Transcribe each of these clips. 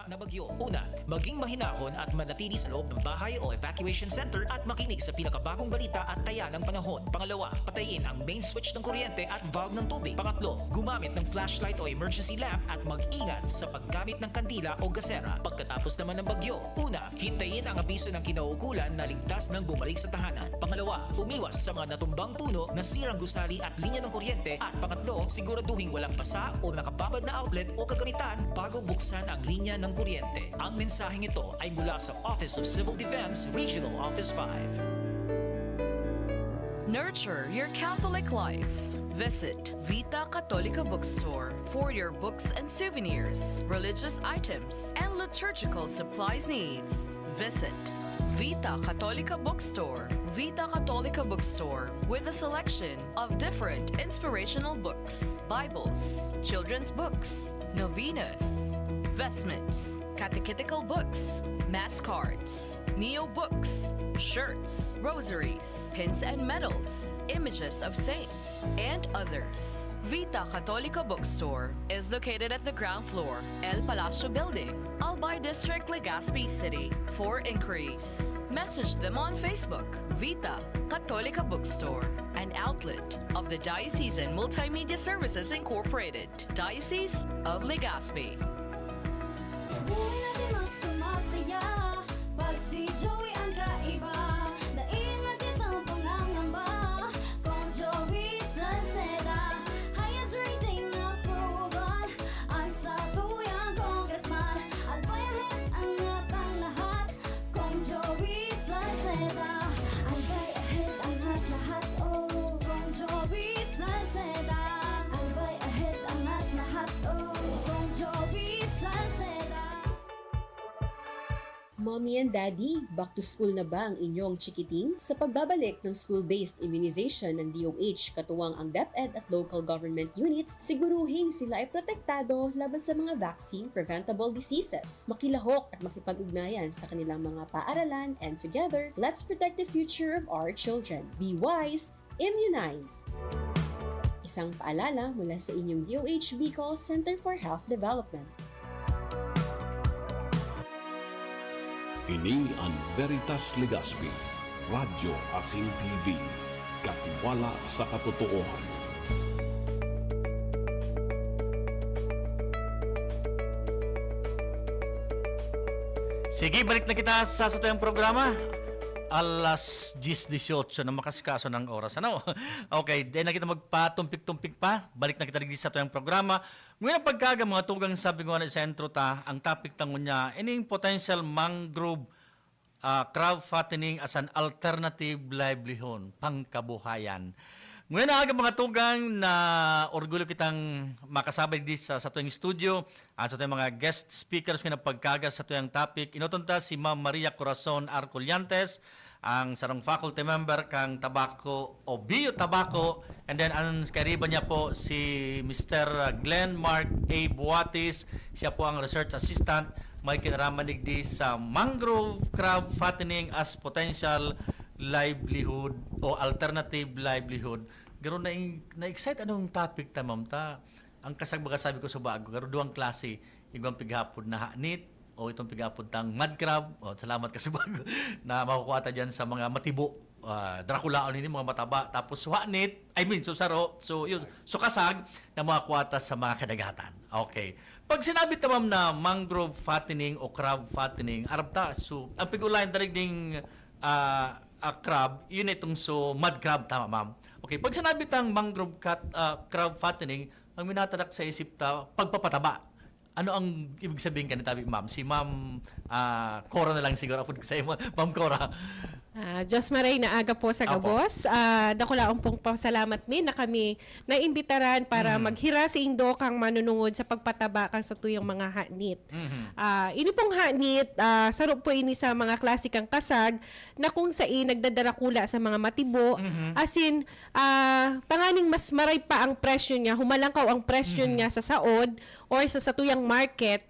bumaba na bagyo. Una, maging mahinahon at manatili sa loob ng bahay o evacuation center at makinig sa pinakabagong balita at taya ng panahon. Pangalawa, patayin ang main switch ng kuryente at valve ng tubig. Pangatlo, gumamit ng flashlight o emergency lamp at mag-ingat sa paggamit ng kandila o gasera. Pagkatapos naman ng bagyo, una, hintayin ang abiso ng kinauukulan na ligtas nang bumalik sa tahanan. Pangalawa, umiwas sa mga natumbang puno, nasirang gusali at linya ng kuryente. At pangatlo, siguraduhin walang pasa o nakababad na outlet o kagamitan bago buksan ang linya ng kuryente. Ang mensaheng ito ay mula sa Office of Civil Defense, Regional Office 5. Nurture your Catholic life. Visit Vita Católica Bookstore for your books and souvenirs, religious items, and liturgical supplies needs. Visit Vita Católica Bookstore. Vita Católica Bookstore with a selection of different inspirational books, Bibles, children's books, novenas, vestments, catechetical books, mass cards, neo books, shirts, rosaries, pins and medals, images of saints, and others. Vita Católica Bookstore is located at the ground floor, El Palacio Building, Albay District, Legazpi City. For inquiries, message them on Facebook. Vita Católica Bookstore, an outlet of the Diocesan Multimedia Services Incorporated, Diocese of Legazpi. Buhay natin mas sumasaya pag si Joey ang kaiba. Daig natin ang pangangamba kung Joey Salceda. Highest rating na proven ang sa tuyang congressman. Albayahit ang atang lahat kung Joey Salceda. Albayahit ang lahat oh kung Joey Salceda. Albayahit ang lahat oh kung Joey Salceda. Mommy and Daddy, back to school na ba ang inyong chikiting? Sa pagbabalik ng school-based immunization ng DOH katuwang ang DepEd at local government units, siguruhin sila ay protektado laban sa mga vaccine-preventable diseases. Makilahok at makipag-ugnayan sa kanilang mga paaralan, and together, let's protect the future of our children. Be wise, immunize! Isang paalala mula sa inyong DOH Bicol Center for Health Development. Ini ang Veritas Legazpi, Radyo Asin TV, katiwala sa katotohanan. Sige, balik na kita sa satuyang programa. Alas 10:18 na makasikaso ng oras. Ano? Okay, dahil na kita magpatumpik-tumpik pa. Balik na kita rin sa tuyang programa. Ngayon ang pagkaga, mga tugang sabi ko na sa sentro ta, ang topic tango niya, ining potential mangrove crab fattening as an alternative livelihood, pangkabuhayan. Ngayon na aga mga tugang na orgulyo kitang makasabay di sa tuyang studio at sa tuyang mga guest speakers na pagkaga sa tuyang topic. Inutunta si Ma'am Maria Corazon Arcollantes, ang sarong faculty member kang Tabaco o Bio Tabaco, and then ang kariba niya po si Mr. Glenn Mark A. Buatis, siya po ang research assistant, may kinaramanig di sa mangrove crab fattening as potential livelihood o alternative livelihood. Garo na-excite anong topic ta, ma'am, ta? Ang kasagbaga sabi ko sa bago, garo duwang klase, igwang pighapod na hanit o itong pighapod tang mud crab. O, salamat ka sa bago na makukuha ta dyan sa mga matibo. Dracula ini mga mataba. Tapos hanit, susaro, so kasag na mga kuwata sa mga kadagatan. Okay. Pag sinabi ta, ma'am, na mangrove fattening o crab fattening, arab ta, so ang pigulayan tarig ding crab, yun itong mud crab, tama, ma'am. Okay, pag sinabi tang mangrove crab fattening, ang minatadak sa isip ta, pagpapataba. Ano ang ibig sabihin ka ni tabi, ma'am? Si Ma'am Cora na lang siguro po sa iyo, Ma'am Cora. Diyos maray na aga po sa gabos. Dakulaong pong pasalamat min na kami naimbitaran para maghira si Indo kang manunungod sa pagpataba kang sa tuyong mga hanit. Ini pong hanit, sarap po ini sa mga klasikang kasag na kung saan nagdadarakula sa mga matibo. As in, panganing mas maray pa ang presyo niya, humalangkaw ang presyo niya sa saod or sa tuyang market.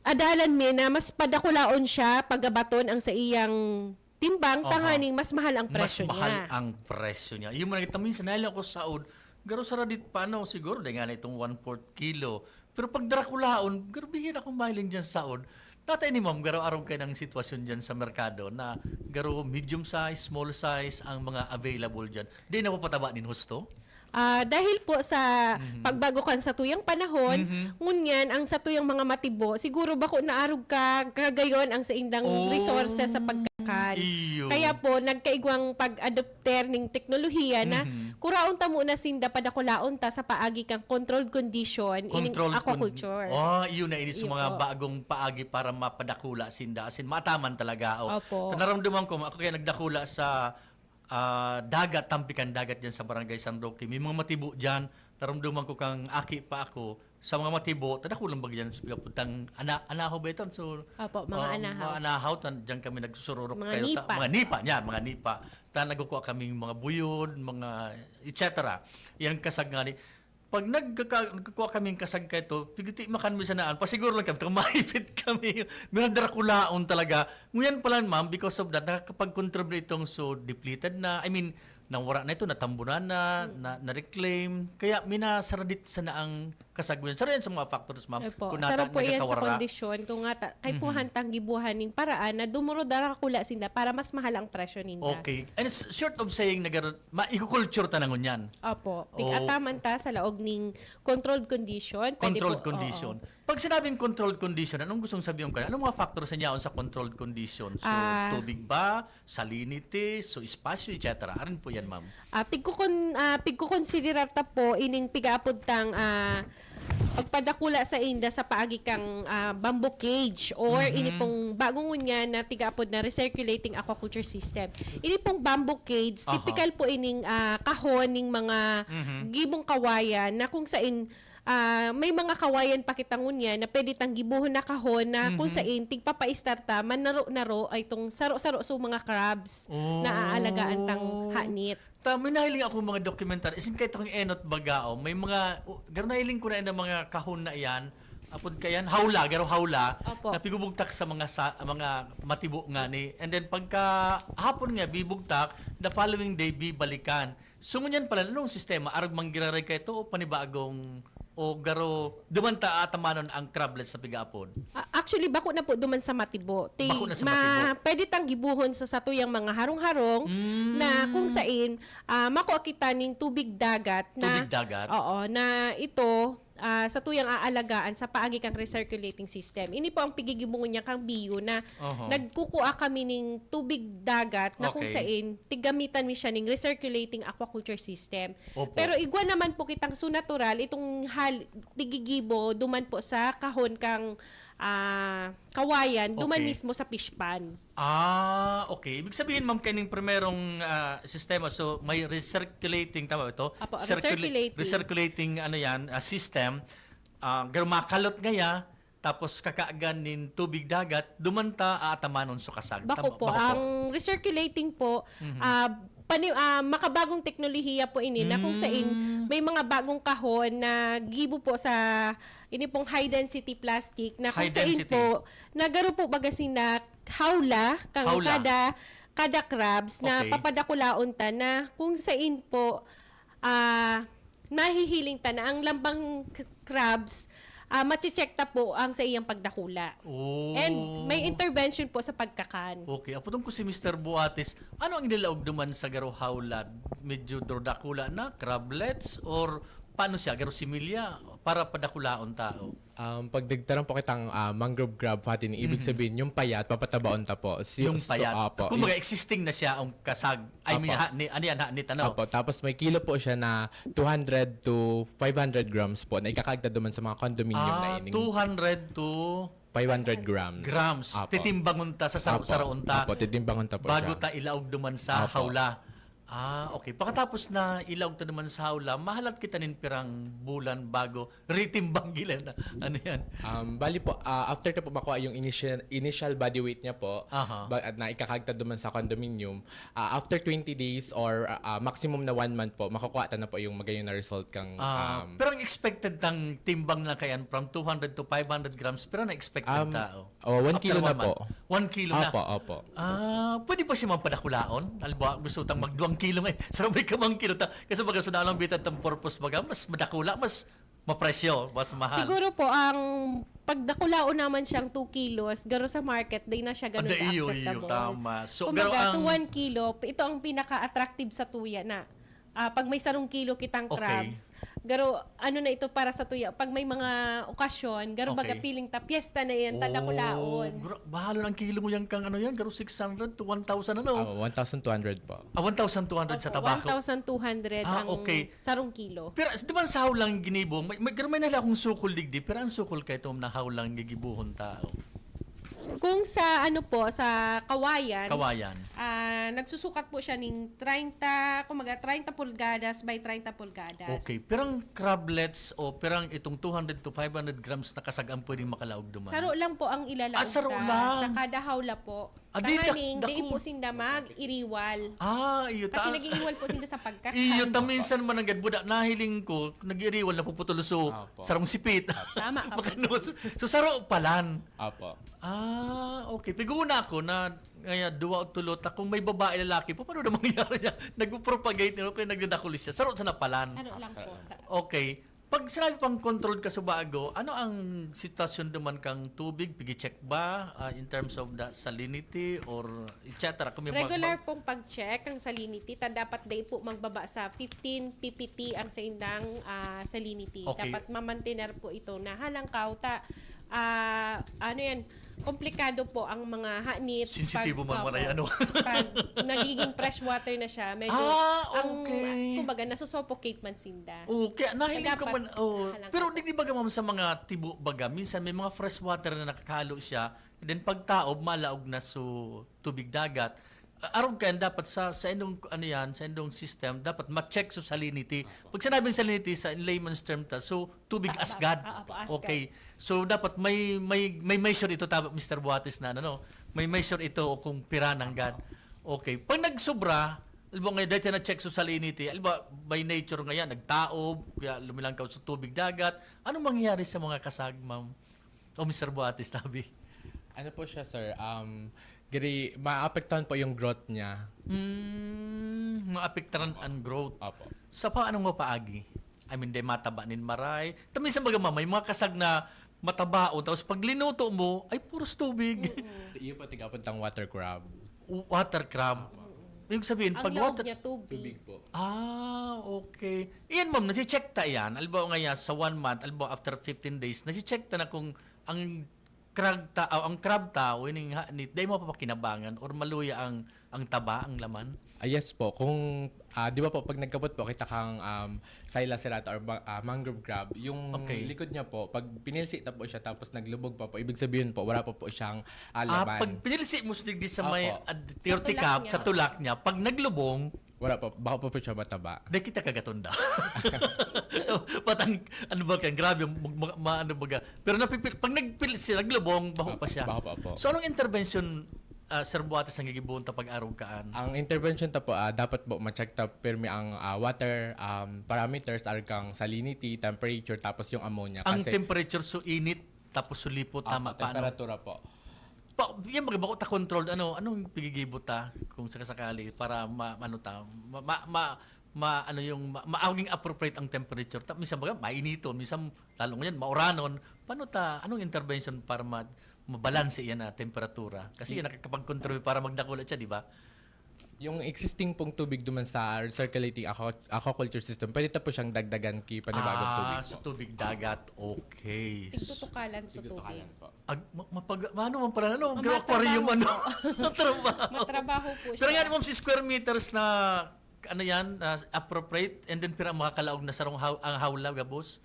Adalan mi na mas padakulaon siya pagabaton ang sa iyang timbang, tanganing mas mahal ang presyo niya. Mas mahal ang presyo niya. Yung mga kita minsan, nahil ako sa saod, garo sa radit pa, no, siguro, dahil nga na itong 1/4 kilo, Pero pag Draculaon, garbihin akong mahiling dyan sa saod. Natay ni ma'am, garaw-araw kayo ng sitwasyon dyan sa merkado na garo medium size, small size ang mga available dyan. Di na po pataba din husto? Dahil po sa pagbago kan sa tuyang panahon, ngunyan ang sa tuyang mga matibo, siguro bako naarog ka kagayon ang sa indang resources sa pagkakan. Iyo. Kaya po nagkaigwang pag-adopter ning teknolohiya na kuraon ta muna sinda padakulaon ta sa paagi kang controlled condition ining aquaculture. Iyon na ini sa Iyo mga po. bagong paagi para mapadakula sinda. Asin mataman talaga. Opo. Naramdaman ko, ako kaya nagdakula sa dagat, tampikan dagat dyan sa Barangay San Roque. May mga matibo dyan. Naramdaman ko kang aki pa ako sa mga matibo. Tadakulang ba dyan? Putang anahaw ba ito? So, Opo, mga anahaw. Mga anahaw. Dyan kami nagsusururok Mga kayo. nipa. Mga nipa. Mga nipa. Nagkukuha kaming mga buyod, mga etc. Yan kasag nga ni. Pag nagkukuha kaming kasag ka ito, pigiti makan mo sa naan, pasiguro lang kami, maipit kami. Meron Draculaon talaga. Nguyan pala ma'am, because of that, nakakapag-contribute itong so depleted na, I mean, nawara na ito, natambunan na-reclaim. Kaya minasaradit sa naang kasagwan. Sara yan sa mga factors, ma'am. Opo. Kung Sarap po yan sa nagkakawara. kondisyon kung nga kay puhantang gibuhan ning paraan na dumuro dara kula sinda para mas mahal ang presyo ninda. Okay. And it's short of saying na gano'n, ma-culture tanangon yan. Opo. Oh. Pig-ataman ta sa laog ning controlled condition. Pwede Controlled po, condition. oo. Pag sinabing controlled condition, anong gustong sabihin ko? Anong mga factors niya sa controlled condition? So, tubig ba? Salinity? So, espasyo, etc. Arin po yan, ma'am. Pigkukonsiderar ta po ining pigaapod tang pagpadakula sa inda sa paagi kang bamboo cage or ini pong bagong unya na tigaapod na recirculating aquaculture system. Ini pong bamboo cage, typical po ining kahon ning mga gibong kawayan na kung sain may mga kawayan pa kitang unya na pwede tang gibuhon na kahon na kung sain tigpapa-start ta manaro-naro ay tong saro-saro so mga crabs na aalagaan tang hanit. May nahiling ako mga documentary. Isin kahit akong enot bagao, may mga, gano'n nahiling ko na mga kahon na yan, apod kayan, hawla, Opo. na pigubugtak sa mga matibo nga ni. And then pagka hapon nga, bibugtak, the following day, bibalikan. So ngunyan pala, anong sistema? Arag manggiraray ka ito o panibagong o garo dumanta atamanon ang crablets sa pigaapod? Actually, bako na po duman sa matibo. Bako na sa matibo. Pwede tang gibuhon sa satuyang mga harong-harong na kung sain, makuha kita ning tubig dagat. Tubig dagat? Oo, na ito, sa tuyang aalagaan sa paagi kang recirculating system. Ini po ang pigigibungon niya kang biyo na nagkukuha kami ning tubig dagat na kung Okay. sain, tigamitan mi siya ning recirculating aquaculture system. Opo. Pero igwa naman po kitang sunatural, itong tigigibo, duman po sa kahon kang kawayan, duman Okay. mismo sa fish pan. Okay. Ibig sabihin, ma'am, kaning primerong sistema, so may recirculating, tama ba ito? Apo, recirculating. Recirculating, system. Makalot ngaya, tapos kakaagan nin tubig dagat, dumanta atamanon so kasag. Bako po, ang recirculating po, makabagong teknolohiya po ini na kung sain may mga bagong kahon na gibo po sa ini pong high density plastic na kung High sain density. po nagaro po bagasin na hawla kang Hawla. kada crabs na Okay. papadakulaon ta na kung sain po mahihiling ta na ang lambang crabs mache-check ta po ang sa iyang pagdakula. Oh. And may intervention po sa pagkakan. Okay. Apotong ko si Mr. Buatis, ano ang inilaog duman sa garo hawlad? Medyo drodakula na? Crablets? Or paano siya? Garo similya? Para padakulaon tao? Pag nagtarang po kitang mangrove crab fattening, ibig sabihin, yung payat, papatabaon ta po. Yung payat. Opo. Kung mga existing na siya ang kasag. I mean, ni tanaw. Opo. Tapos may kilo po siya na 200 to 500 grams po na ikakagda duman sa mga condominium na ining 200 to 500 grams. grams. Opo. Titimbangon ta sa saraon ta. Opo, titimbangon ta po Bago siya. ta ilaog duman sa Opo. hawla. Okay. Pagkatapos na ilaog ta naman sa hawla, mahalat kita nin pirang bulan bago ritimbang gilan na. Ano yan? Bali po, after na po makuha yung initial body weight niya po, Aha. na ikakagta duman sa condominium, after 20 days or maximum na 1 month po, makukuha ta na po yung magayon na result kang Pero ang expected tang timbang na kayan from 200 to 500 grams, pero na-expected tao. 1 After kilo na 1 month. po. 1 kilo na. Opo. Pwede pa siya padakulaon? Alba, gusto tang mag 2 kilo ngayon. Sarap may kamang kilo ta. Kasi baga sudalang bitan tang purpose baga, mas madakula, mas mapresyo, mas mahal. Siguro po, ang pagdakulao naman siyang 2 kilos, garo sa market, di na siya ganun Ada, iyo, ka-acceptable. tama. So, Kumbaga, garo ang... so 1 kilo, ito ang pinaka-attractive sa tuya na pag may 1 kilo kitang Okay. crabs, garo, ano na ito para sa tuya. Pag may mga okasyon, garo Okay. baga piling ta, piyesta na yan, tadakulaon. Mahalo ng kilo mo yan kang ano yan, garo 600 to 1,000 ano? 1,200 po. 1,200 sa tabako. 1,200 ang okay. 1 kilo. Pero di ba sa hawlang ginibong, may nila akong sukol digdi, pero ang sukol kay ito na hawlang gigibuhon tao. Kung sa ano po, sa kawayan, Kawayan. nagsusukat po siya ng 30, kumaga 30 pulgadas by 30 pulgadas. Okay, perang crablets o perang itong 200 to 500 grams na kasag ang pwedeng makalaog duman. Saro lang po ang ilalaog saro lang. sa kada hawla po. Di, Tanganing, di dako. po sinda mag-iriwal. Iyo Kasi ta. nag-iiwal po sinda sa pagkatan. Iyo ta minsan man ang budak nahiling ko, nag-iriwal na puputol so Apo. sarong sipit. Tama ka po. Makanus. So saro palan. Apo. Okay. Piguna ako na ngaya duwa o tulot kung may babae lalaki po paano na mangyari niya? Nagpo-propagate niya kaya nagdadakulis siya. Saro sa napalan. Saro lang po. Okay. Pag sinabi pang controlled ka sa bago, ano ang sitwasyon duman kang tubig? Pigi-check ba in terms of the salinity or etc. Kung may Regular pong pag-check ang salinity, dapat day po magbaba sa 15 ppt ang sa indang salinity. Okay. Dapat mamantener po ito na halang kauta. Ano yan, komplikado po ang mga hanit. Sensitibo man Opo. maray, ano? Pag nagiging fresh water na siya, medyo Okay. kumbaga nasusuffocate man sinda. Okay, nahiling ko Dapat man. halang Pero di ba ma'am sa mga tibo baga, minsan may mga fresh water na nakakalo siya, then pag taob, malaog na so tubig dagat. Araw ka dapat sa indong ano yan, sa indong system dapat ma-check sa salinity. Pag sinabing salinity sa in layman's term ta, so tubig asgad. Apo, asgad. Okay. So dapat may measure ito tama Mr. Buates na ano, may measure ito o kung pira ng God. Okay. Pag nagsobra, alba nga dahil na check sa salinity, alba by nature nga yan, nagtaob, kaya lumilangkaw sa tubig dagat. Anong mangyayari sa mga kasag, ma'am? O Mr. Buates, tabi? Ano po siya, sir? Maapektuhan po yung growth niya. Maapektaran ang growth. Apo. Sa paanong mapaagi? I mean, di mataba nin maray. Taminsan baga may mga kasag na matabaon, tapos pag linuto mo, ay puros tubig. Iyo po tigapuntang water crab. Water crab. Ibig sabihin, Ang pag loob water... niya tubig. Tubig po. Okay. Iyan ma'am, nasi-check ta yan. Alba nga sa 1 month, alba after 15 days, nasi-check ta na kung ang crab tao, ining hanit, dahil mo pa pakinabangan or maluya ang taba, ang laman. Yes po. Kung, di ba po, pag nagkabot po, kita kang Scylla serrata or mangrove crab, yung Okay. likod niya po, pag pinilsi po siya tapos naglubog pa po, ibig sabihin po, wala po siyang laman. Pag pinilisi mo sa digdi sa may Apo. theory Sa tulak cup, niya. sa tulak niya, pag naglubong, Wala po, baka po siya mataba. dahil kita kagatunda. Patang, ano ba kan grabe, ano ba pero pag naglubong, baho pa siya. Baho pa po. So anong intervention, Sir Buates, ang gigibuon ta pag-araw kaan? Ang intervention ta po, dapat po ma-check ta pirmi ang water parameters are kang salinity, temperature, tapos yung ammonia. Ang temperature so init, tapos sulipot, tama paano? temperatura po. Yan magabako ta controlled anong pigigibot ta kung sakasakali para maaging appropriate ang temperature. Minsan baga mainito, minsan lalo ngayon mauranon. Paano anong intervention para mabalanse yan na temperatura? Kasi yan nakakapag-control para magdakulat siya, di ba? Yung existing pong tubig duman sa circulating aquaculture system, pwede ta po siyang dagdagan ki panibagong tubig po. Sa tubig dagat. Okay. Tigtutukalan sa tubig. Tutukalan po. Ano man pala, Matrabaho aquarium, po. Matrabaho. Matrabaho po siya. Pero nga naman si square meters na appropriate and then pira makakalaog na sarong ang hawla gabos.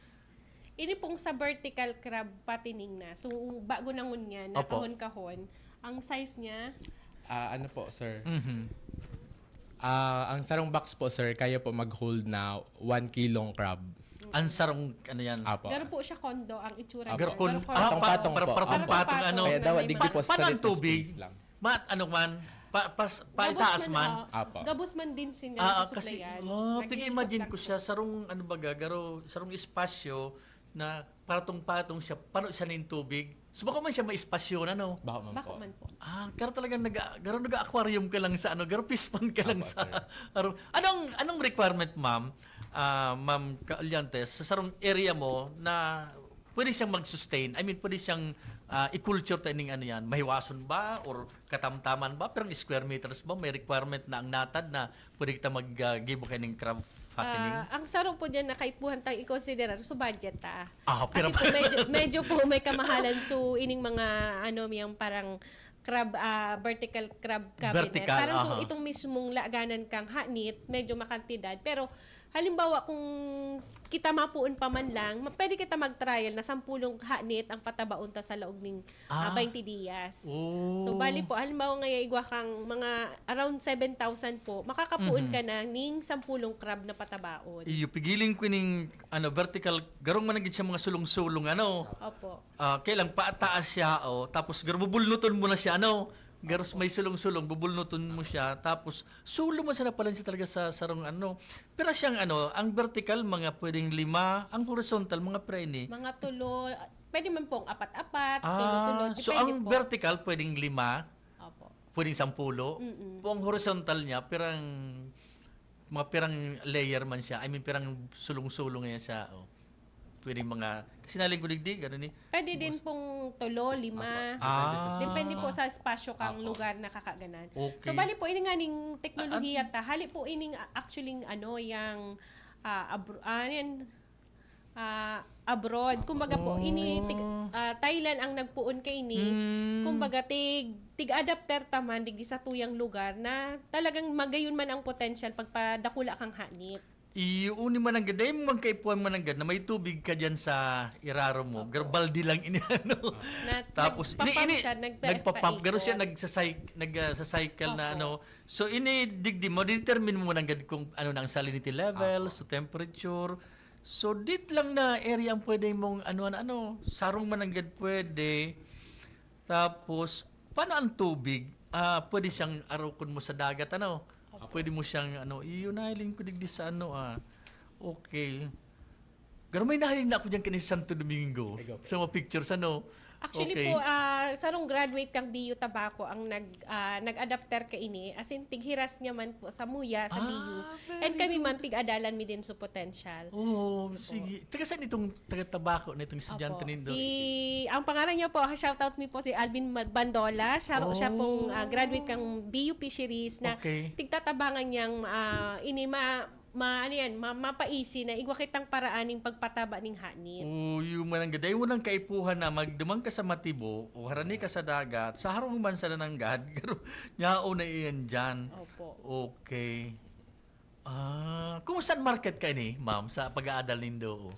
Ini pong sa vertical crab patining na. So, bago nangun nga, Opo. nakahon-kahon, ang size niya, Ano po, sir? Mhm. Ang sarong box po, sir, kaya po mag-hold na 1 kilong crab. Ang sarong ano Apo. garo po siya kondo ang itsura Garo niya. kun Garo kondo. Patong-patong po. patong Patong-patong. Kaya daw, May digdi po sa Paano ang little tubig? space lang. Paitaas man. Apo. Gabos man din siya sa Kasi supplyan. imagine ko siya sarong ano baga sarong espasyo na patong-patong siya paano siya ning tubig. So baka man siya maespasyo na no. Bako man Bako po. man po. Kaya talagang nag-aquarium ka lang sa garo fish pond ka lang Apo, sa anong requirement ma'am Ma'am Kaalyantes, sa sarong area mo na pwede siyang mag-sustain? I mean, pwede siyang i-culture tayo ng ano yan? Mahiwason ba? Or katamtaman ba? Pero square meters ba? May requirement na ang natad na pwede kita mag-give kayo ng crab fattening? Ang sarong po dyan na kaipuhan tayong i-consider so budget ta. Pero Kasi po medyo po may kamahalan so ining mga yung parang crab vertical crab cabinet. Vertical, Parang so aha. itong mismong laganan kang hanit, medyo makantidad. Pero halimbawa kung kita mapuon pa man lang, pwede kita mag-trial na 10 hanit ang patabaon ta sa laog ning 20 dias. Oh. So bali po, halimbawa ngayon igwa kang mga around 7,000 po, makakapuon ka na ning 10 crab na patabaon. Iyo, pigiling ko ning vertical, garong managid siya mga sulong-sulong, Opo. kailang paataas siya, tapos garbubulnuton mo na siya, garos may sulong-sulong, bubulnuton mo siya, tapos sulo mo siya na pala siya talaga sa sarong Pero siyang ang vertical, mga pwedeng 5, ang horizontal, mga prene. Mga tulo, pwede man pong apat-apat, tulo-tulo, depende So ang po. vertical, pwedeng 5, Opo. pwedeng 10. Po ang horizontal niya, mga pirang layer man siya. I mean, pirang sulong-sulong niya siya. Pwedeng mga, sinaling ko digdig, gano'n Pwede din pong tulo, 5. Depende po sa espasyo kang lugar na kakaganan. Okay. So bali po ini nga ning teknolohiya ta, hali po ining actually yang abroad. Kumbaga po ini Thailand ang nagpuon kay ini. Kumbaga tig adapter ta man digdi sa tuyang lugar na talagang magayon man ang potential pagpadakula kang hanit. Iuni man ang gaday mo magkaipuan man ang gad na may tubig ka dyan sa iraro mo. Garbaldi lang ini Tapos nagpapump garo siya nagsa-cycle na So ini digdi mo determine mo man ang gad kung ano nang salinity level, so temperature. So dit lang na area ang pwede mong sarong man ang gad pwede. Tapos paano ang tubig? Pwede siyang arokon mo sa dagat pwede mo siyang iunailin ko digdi sa Okay. Pero may nahalin na ako diyan kini Santo Domingo. Sa mga pictures Actually okay. po, sarong graduate kang BU Tabaco ang nag-adapter ka ini. As in, tighiras niya man po sa Muya, sa BU. And kami man, tig-adalan mi din sa potential. Sige. Taga saan itong taga-Tabaco na itong estudyante nindo? Ang pangalan niya po, shoutout mi po si Alvin Bandola. Siya pong graduate kang BU Fisheries na tigtatabangan niyang mapaisi na igwa kitang paraaning pagpataba ning hanit. Yung manang gaday mo nang kaipuhan na magdumang ka sa Matibo o harani ka sa dagat, sa harong man sa nananggad, pero nyao na iyan dyan. Opo. Okay. Kung saan market ka ni, ma'am, sa pag-aadal nindo?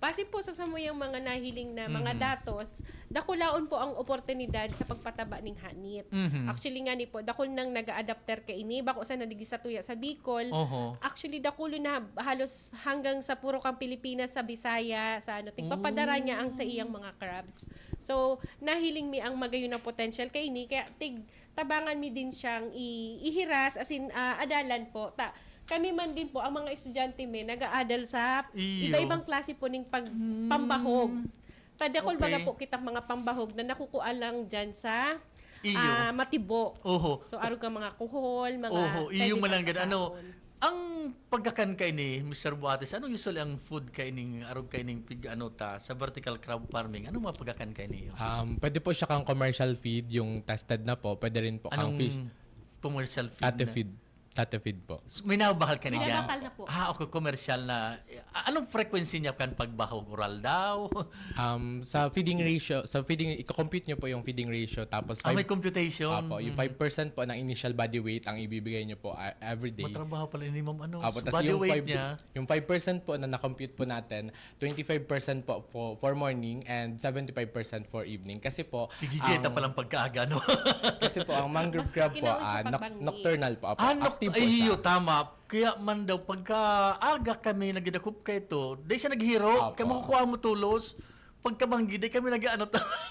Base po sa samuyang mga nahiling na mga datos, dakulaon po ang oportunidad sa pagpataba ning hanit. Actually nga ni po, dakul nang naga-adapter ka ini, bako sa nadigdi sa tuya sa Bicol. Actually, dakulo na halos hanggang sa puro kang Pilipinas, sa Bisaya, sa tigpapadara niya ang sa iyang mga crabs. So, nahiling mi ang magayon na potential kay ini, kaya tabangan mi din siyang ihiras, as in, adalan po. Kami man din po, ang mga estudyante nag-aadal sa iba-ibang klase po ng pambahog. Tadakol baga po kitang mga pambahog na nakukuha lang dyan sa Matibo. So, arog ka mga kuhol, mga... Iyo mananggad. Ang pagkakan kay ni Mr. Buates, anong usually ang food kay ning arog kay ning sa vertical crab farming? Anong mga pagkakan kay niyo? Pwede po siya kang commercial feed, yung tested na po. Pwede rin po kang fish. Commercial feed Tate feed po. May nabahal ka na dyan? Minabakal na po. Okay, commercial na. Anong frequency niya kan pagbahog? Oral daw? Sa feeding ratio, i-compute nyo po yung feeding ratio. Tapos may computation? Yung 5% po ng initial body weight ang ibibigay nyo po every day. Matrabaho pala ni ma'am. Body weight niya? Yung 5% po na na-compute po natin, 25% po for morning and 75% for evening. Kasi po... Gigijeta palang pagkaaga, no? Kasi po, ang mangrove crab po, nocturnal po. Iyo, tama. Kaya man daw, pagka-aga kami nagdakop kay ito, dahil siya naghiro, kaya makukuha mo tulos, pagkabanggi, dahil kami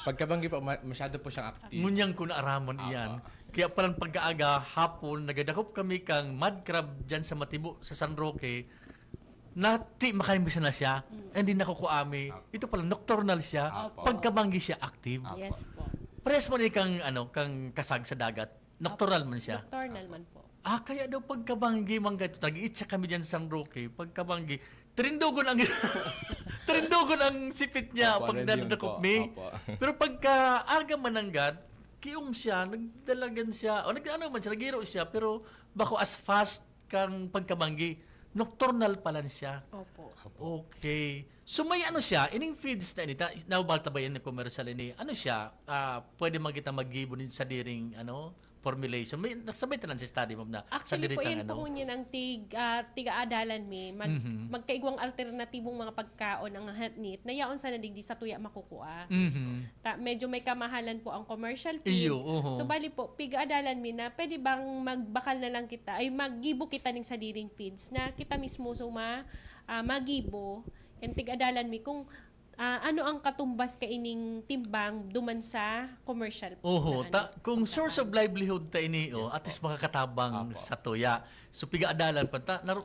Pagkabanggi po, masyado po siyang active. Ngunyang ko na aramon iyan. Kaya palang pagkaaga, hapon, nagdakop kami kang mud crab dyan sa Matibo, sa San Roque, makalimbisa na siya, hindi nakukuami. Ito pala, nocturnal siya, pagkabanggi siya active. Yes po. Pares mo rin kang kasag sa dagat, nocturnal man siya. Nocturnal man po. Kaya daw pagkabanggi, mangga ito, nag-iitsa kami dyan sa San Roque, pagkabanggi, trindogon ang trindogon ang sipit niya Opo, pag red yun nadakop po. me. Opo. Pero pagka aga mananggad, kiyom siya, nagdalagan siya, o ano man siya, nagiro siya, pero bako as fast kang pagkabanggi. Nocturnal pala siya. Opo. Okay. So may ano siya, ining feeds na inita, nabalta ba yan ng commercial ini? Ano siya, pwede magkita mag-gibo din sa diring formulation. May nagsabay tanan sa study mo na sa Actually po, diritang yun po niya ng tiga-adalan mi. Magkaigwang alternatibong mga pagkaon ang hatnit na yaon sa nadigdi sa tuya makukuha. Medyo may kamahalan po ang commercial feed. Iyo, So bali po, piga-adalan mi na pwede bang magbakal na lang kita, ay maggibo kita ning sa diring feeds na kita mismo so magibo. And tiga-adalan mi kung ano ang katumbas kaining timbang duman sa commercial. Oho, na kung source of livelihood ta ini, at least makakatabang sa tuya. So piga-adalan pa ta, ano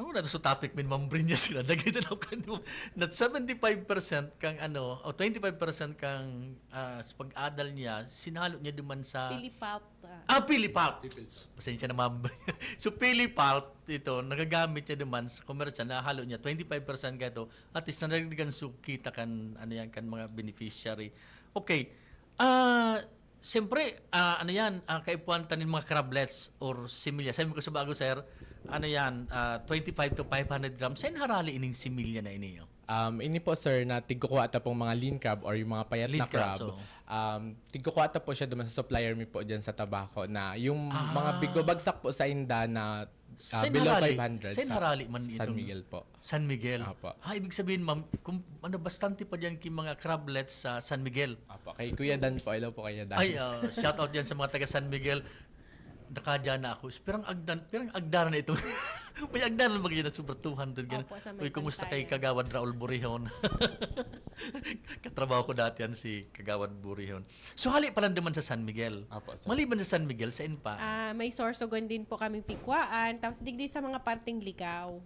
na so topic min mambrinya sila. Dagito na kanyo. Not 75% kang o 25% kang sa pag-adal niya, sinalo niya duman sa Pilipalp. Pilipalp. Pasensya na ma'am. So Pilipalp ito nagagamit niya duman sa commercial na halo niya 25% gato. At least nanagdigan kita kan kan mga beneficiary. Okay. Siyempre, kaipuan tanin mga crablets or similya. Sabi ko sa bago, sir, 25 to 500 grams. Saan harali ining similya na ini? Ini po sir na tigkukuha ta pong mga lean crab or yung mga payat Lean na crab. crab, so. Tigkukuha ta po siya duman sa supplier mi po dyan sa tabako na yung mga bigbabagsak po sa inda na Saan below harali? 500 Saan harali man San itong- Miguel po. San Miguel. Apo. Ibig sabihin, ma'am, kung bastante pa dyan mga crablets sa San Miguel. Apo, kay Kuya Dan po. Hello po Kuya Dan. Ay, shout out dyan sa mga taga San Miguel. Nakadya na ako. Pirang agdaran na ito. May agdaran na magiging na super 200. Ganun. Opo, sa may Uy, kumusta kay Pantayan. Kagawad Raul Burihon? Katrabaho ko dati yan si Kagawad Burihon. So, hali pa lang naman sa San Miguel. Apo, sir. Maliban sa San Miguel, saan pa? May sorsogon din po kaming pikwaan. Tapos digdi sa mga parting ligaw.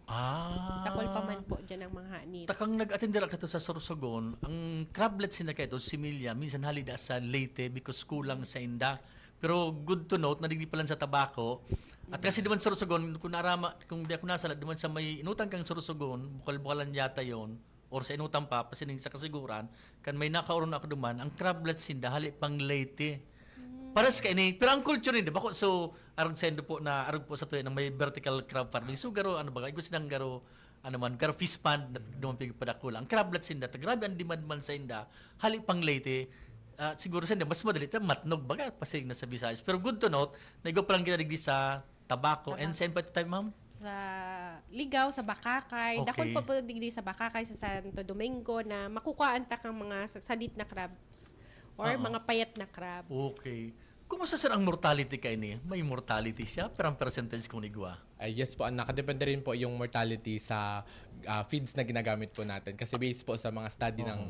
Takol pa man po dyan ang mga hanit. Takang nag-attendera ka to sa Sorsogon, ang crablets sina kayo, similya, minsan halida sa Leyte because kulang sa inda. Pero good to note, nadigdi pa lang sa tabako. At kasi duman sa Sorsogon, kung di ako nasala, duman sa may inutang kang Sorsogon, bukal-bukalan yata yon or sa inutang pa, pasining sa kasiguran, kan may nakauron ako duman, ang crablets sinda, hali pang Leyte. Paras ka ini, pero ang culture hindi, bako so, arog sendo po na, arog po sa tuyo, ng may vertical crab farming. So, garo, igos sinang garo, garo fish pond, duman pigpadakula. Ang crablets sinda, grabe ang demand man sa inda, hali pang Leyte. Siguro sa mas madali ito, matnog baga, pasiring na sa Visayas. Pero good to note, naigo pa lang ginadigdi sa tabako. And saan pa ito tayo, ma'am? Sa ligaw, sa Bakakay. Okay. Dakol pa po digdi sa Bakakay, sa Santo Domingo na makukuhaan ta kang mga sadit na crabs or mga payat na crabs. Okay. Kumusta sir ang mortality kayo ni? May mortality siya, pero ang percentage kung nigwa. Yes po, nakadepende rin po yung mortality sa feeds na ginagamit po natin. Kasi based po sa mga study ng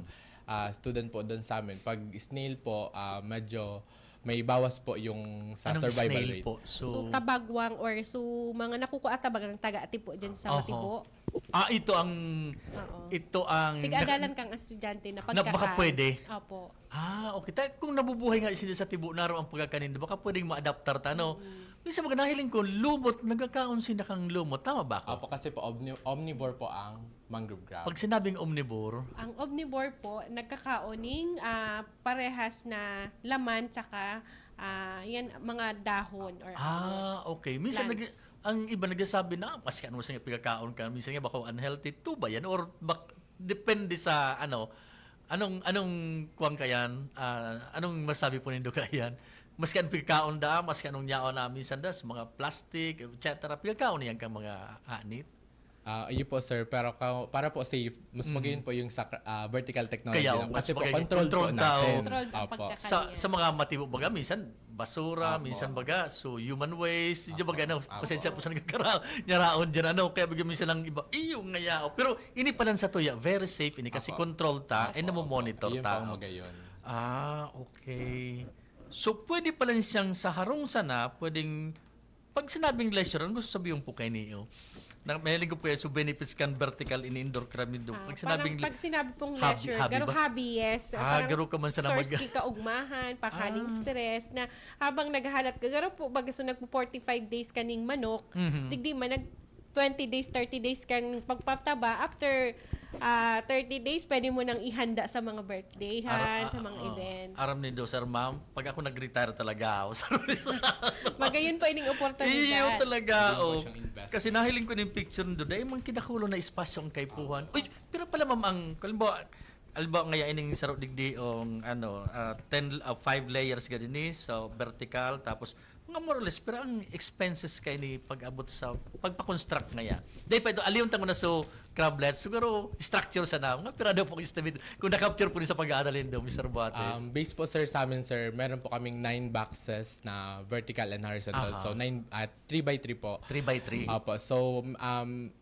student po doon sa amin. Pag snail po, medyo may bawas po yung sa Anong survival snail rate. po? So, tabagwang or mga nakukuha tabagang taga-ati po dyan sa Matibo. Ito ang Oo. Tig-adalan Tig-adalan kang estudyante na na baka pagkakaan. pwede. Opo. Okay. Kung nabubuhay nga sila sa tibo, naro ang pagkakanin, baka pwedeng ma-adaptar ta, no? Minsan mga nahiling ko, lumot, nagkakaon sila kang lumot. Tama ba ako? Apo, kasi po omnivore po ang mangrove crab. Pag sinabing omnivore, Ang omnivore po, nagkakaoning parehas na laman tsaka yan, mga dahon. Or okay. Minsan plants. ang iba nagsasabi na, mas ano sa pagkakaon ka, minsan nga baka unhealthy to ba yan? Or depende sa anong kuwang kayan, anong masabi po nindo kayan? Maski ang pagkaon da, maski anong nyaon na minsan da, sa mga plastic, etc. Pagkaon niyan kang mga anit. Ayun po sir, pero para po safe, mas magayon po yung sa vertical technology. Kaya, lang. mas Kasi po magiging control po control tao. natin. Controlled ang Apo. pagkakain. Sa mga matibo baga, minsan basura, Apo. minsan baga, so human waste, di baga, Apo. pasensya po sa nyaraon dyan, kaya baga minsan lang iba, yung ngayao. Pero ini pa lang sa tuya, very safe ini, kasi Apo. control ta, and namo-monitor Ayun po ta. ang magayon. Okay. So, pwede pala siyang sa harong sana, pwedeng, pag sinabing leisure, ang gusto sabihin po kay niyo, Mahiling ko po yan, so benefits can vertical in indoor crab nindo. Pag sinabing pag sinabi pong hobby- leisure, hobby garo ba? hobby, yes. Garo ka man sa source namag- ki kaugmahan, pakaning stress, na habang naghahalat ka, garo po, baga so nagpo 45 days kaning manok, digdi man nag 20 days, 30 days kang pagpataba, after 30 days, pwede mo nang ihanda sa mga birthday, sa mga events. Aram nindo, sir ma'am, pag ako nag-retire talaga ako. Magayon po ining Iyo oportunidad. talaga. Hindi po Oh. siyang investment. Kasi nahiling ko ng picture doon, dahil mga kinakulo na espasyo ang kaipuhan. Uy, pero pala ma'am, ang, kalimbawa, ngaya ining sarap digdi ang 5 layers ganini, so vertical, tapos mga more or less, pero ang expenses kay ni pag-abot sa pagpa-construct ngaya. Dahil pa ito, aliyon tango na so crablets, siguro structure sa na, mga pirado po estimate, kung na-capture po ni sa pag-aaralin daw, Mr. Buates. Base po sir sa amin sir, meron po kaming 9 boxes na vertical and horizontal. Aha. So 3x3 po. 3x3. Opo. So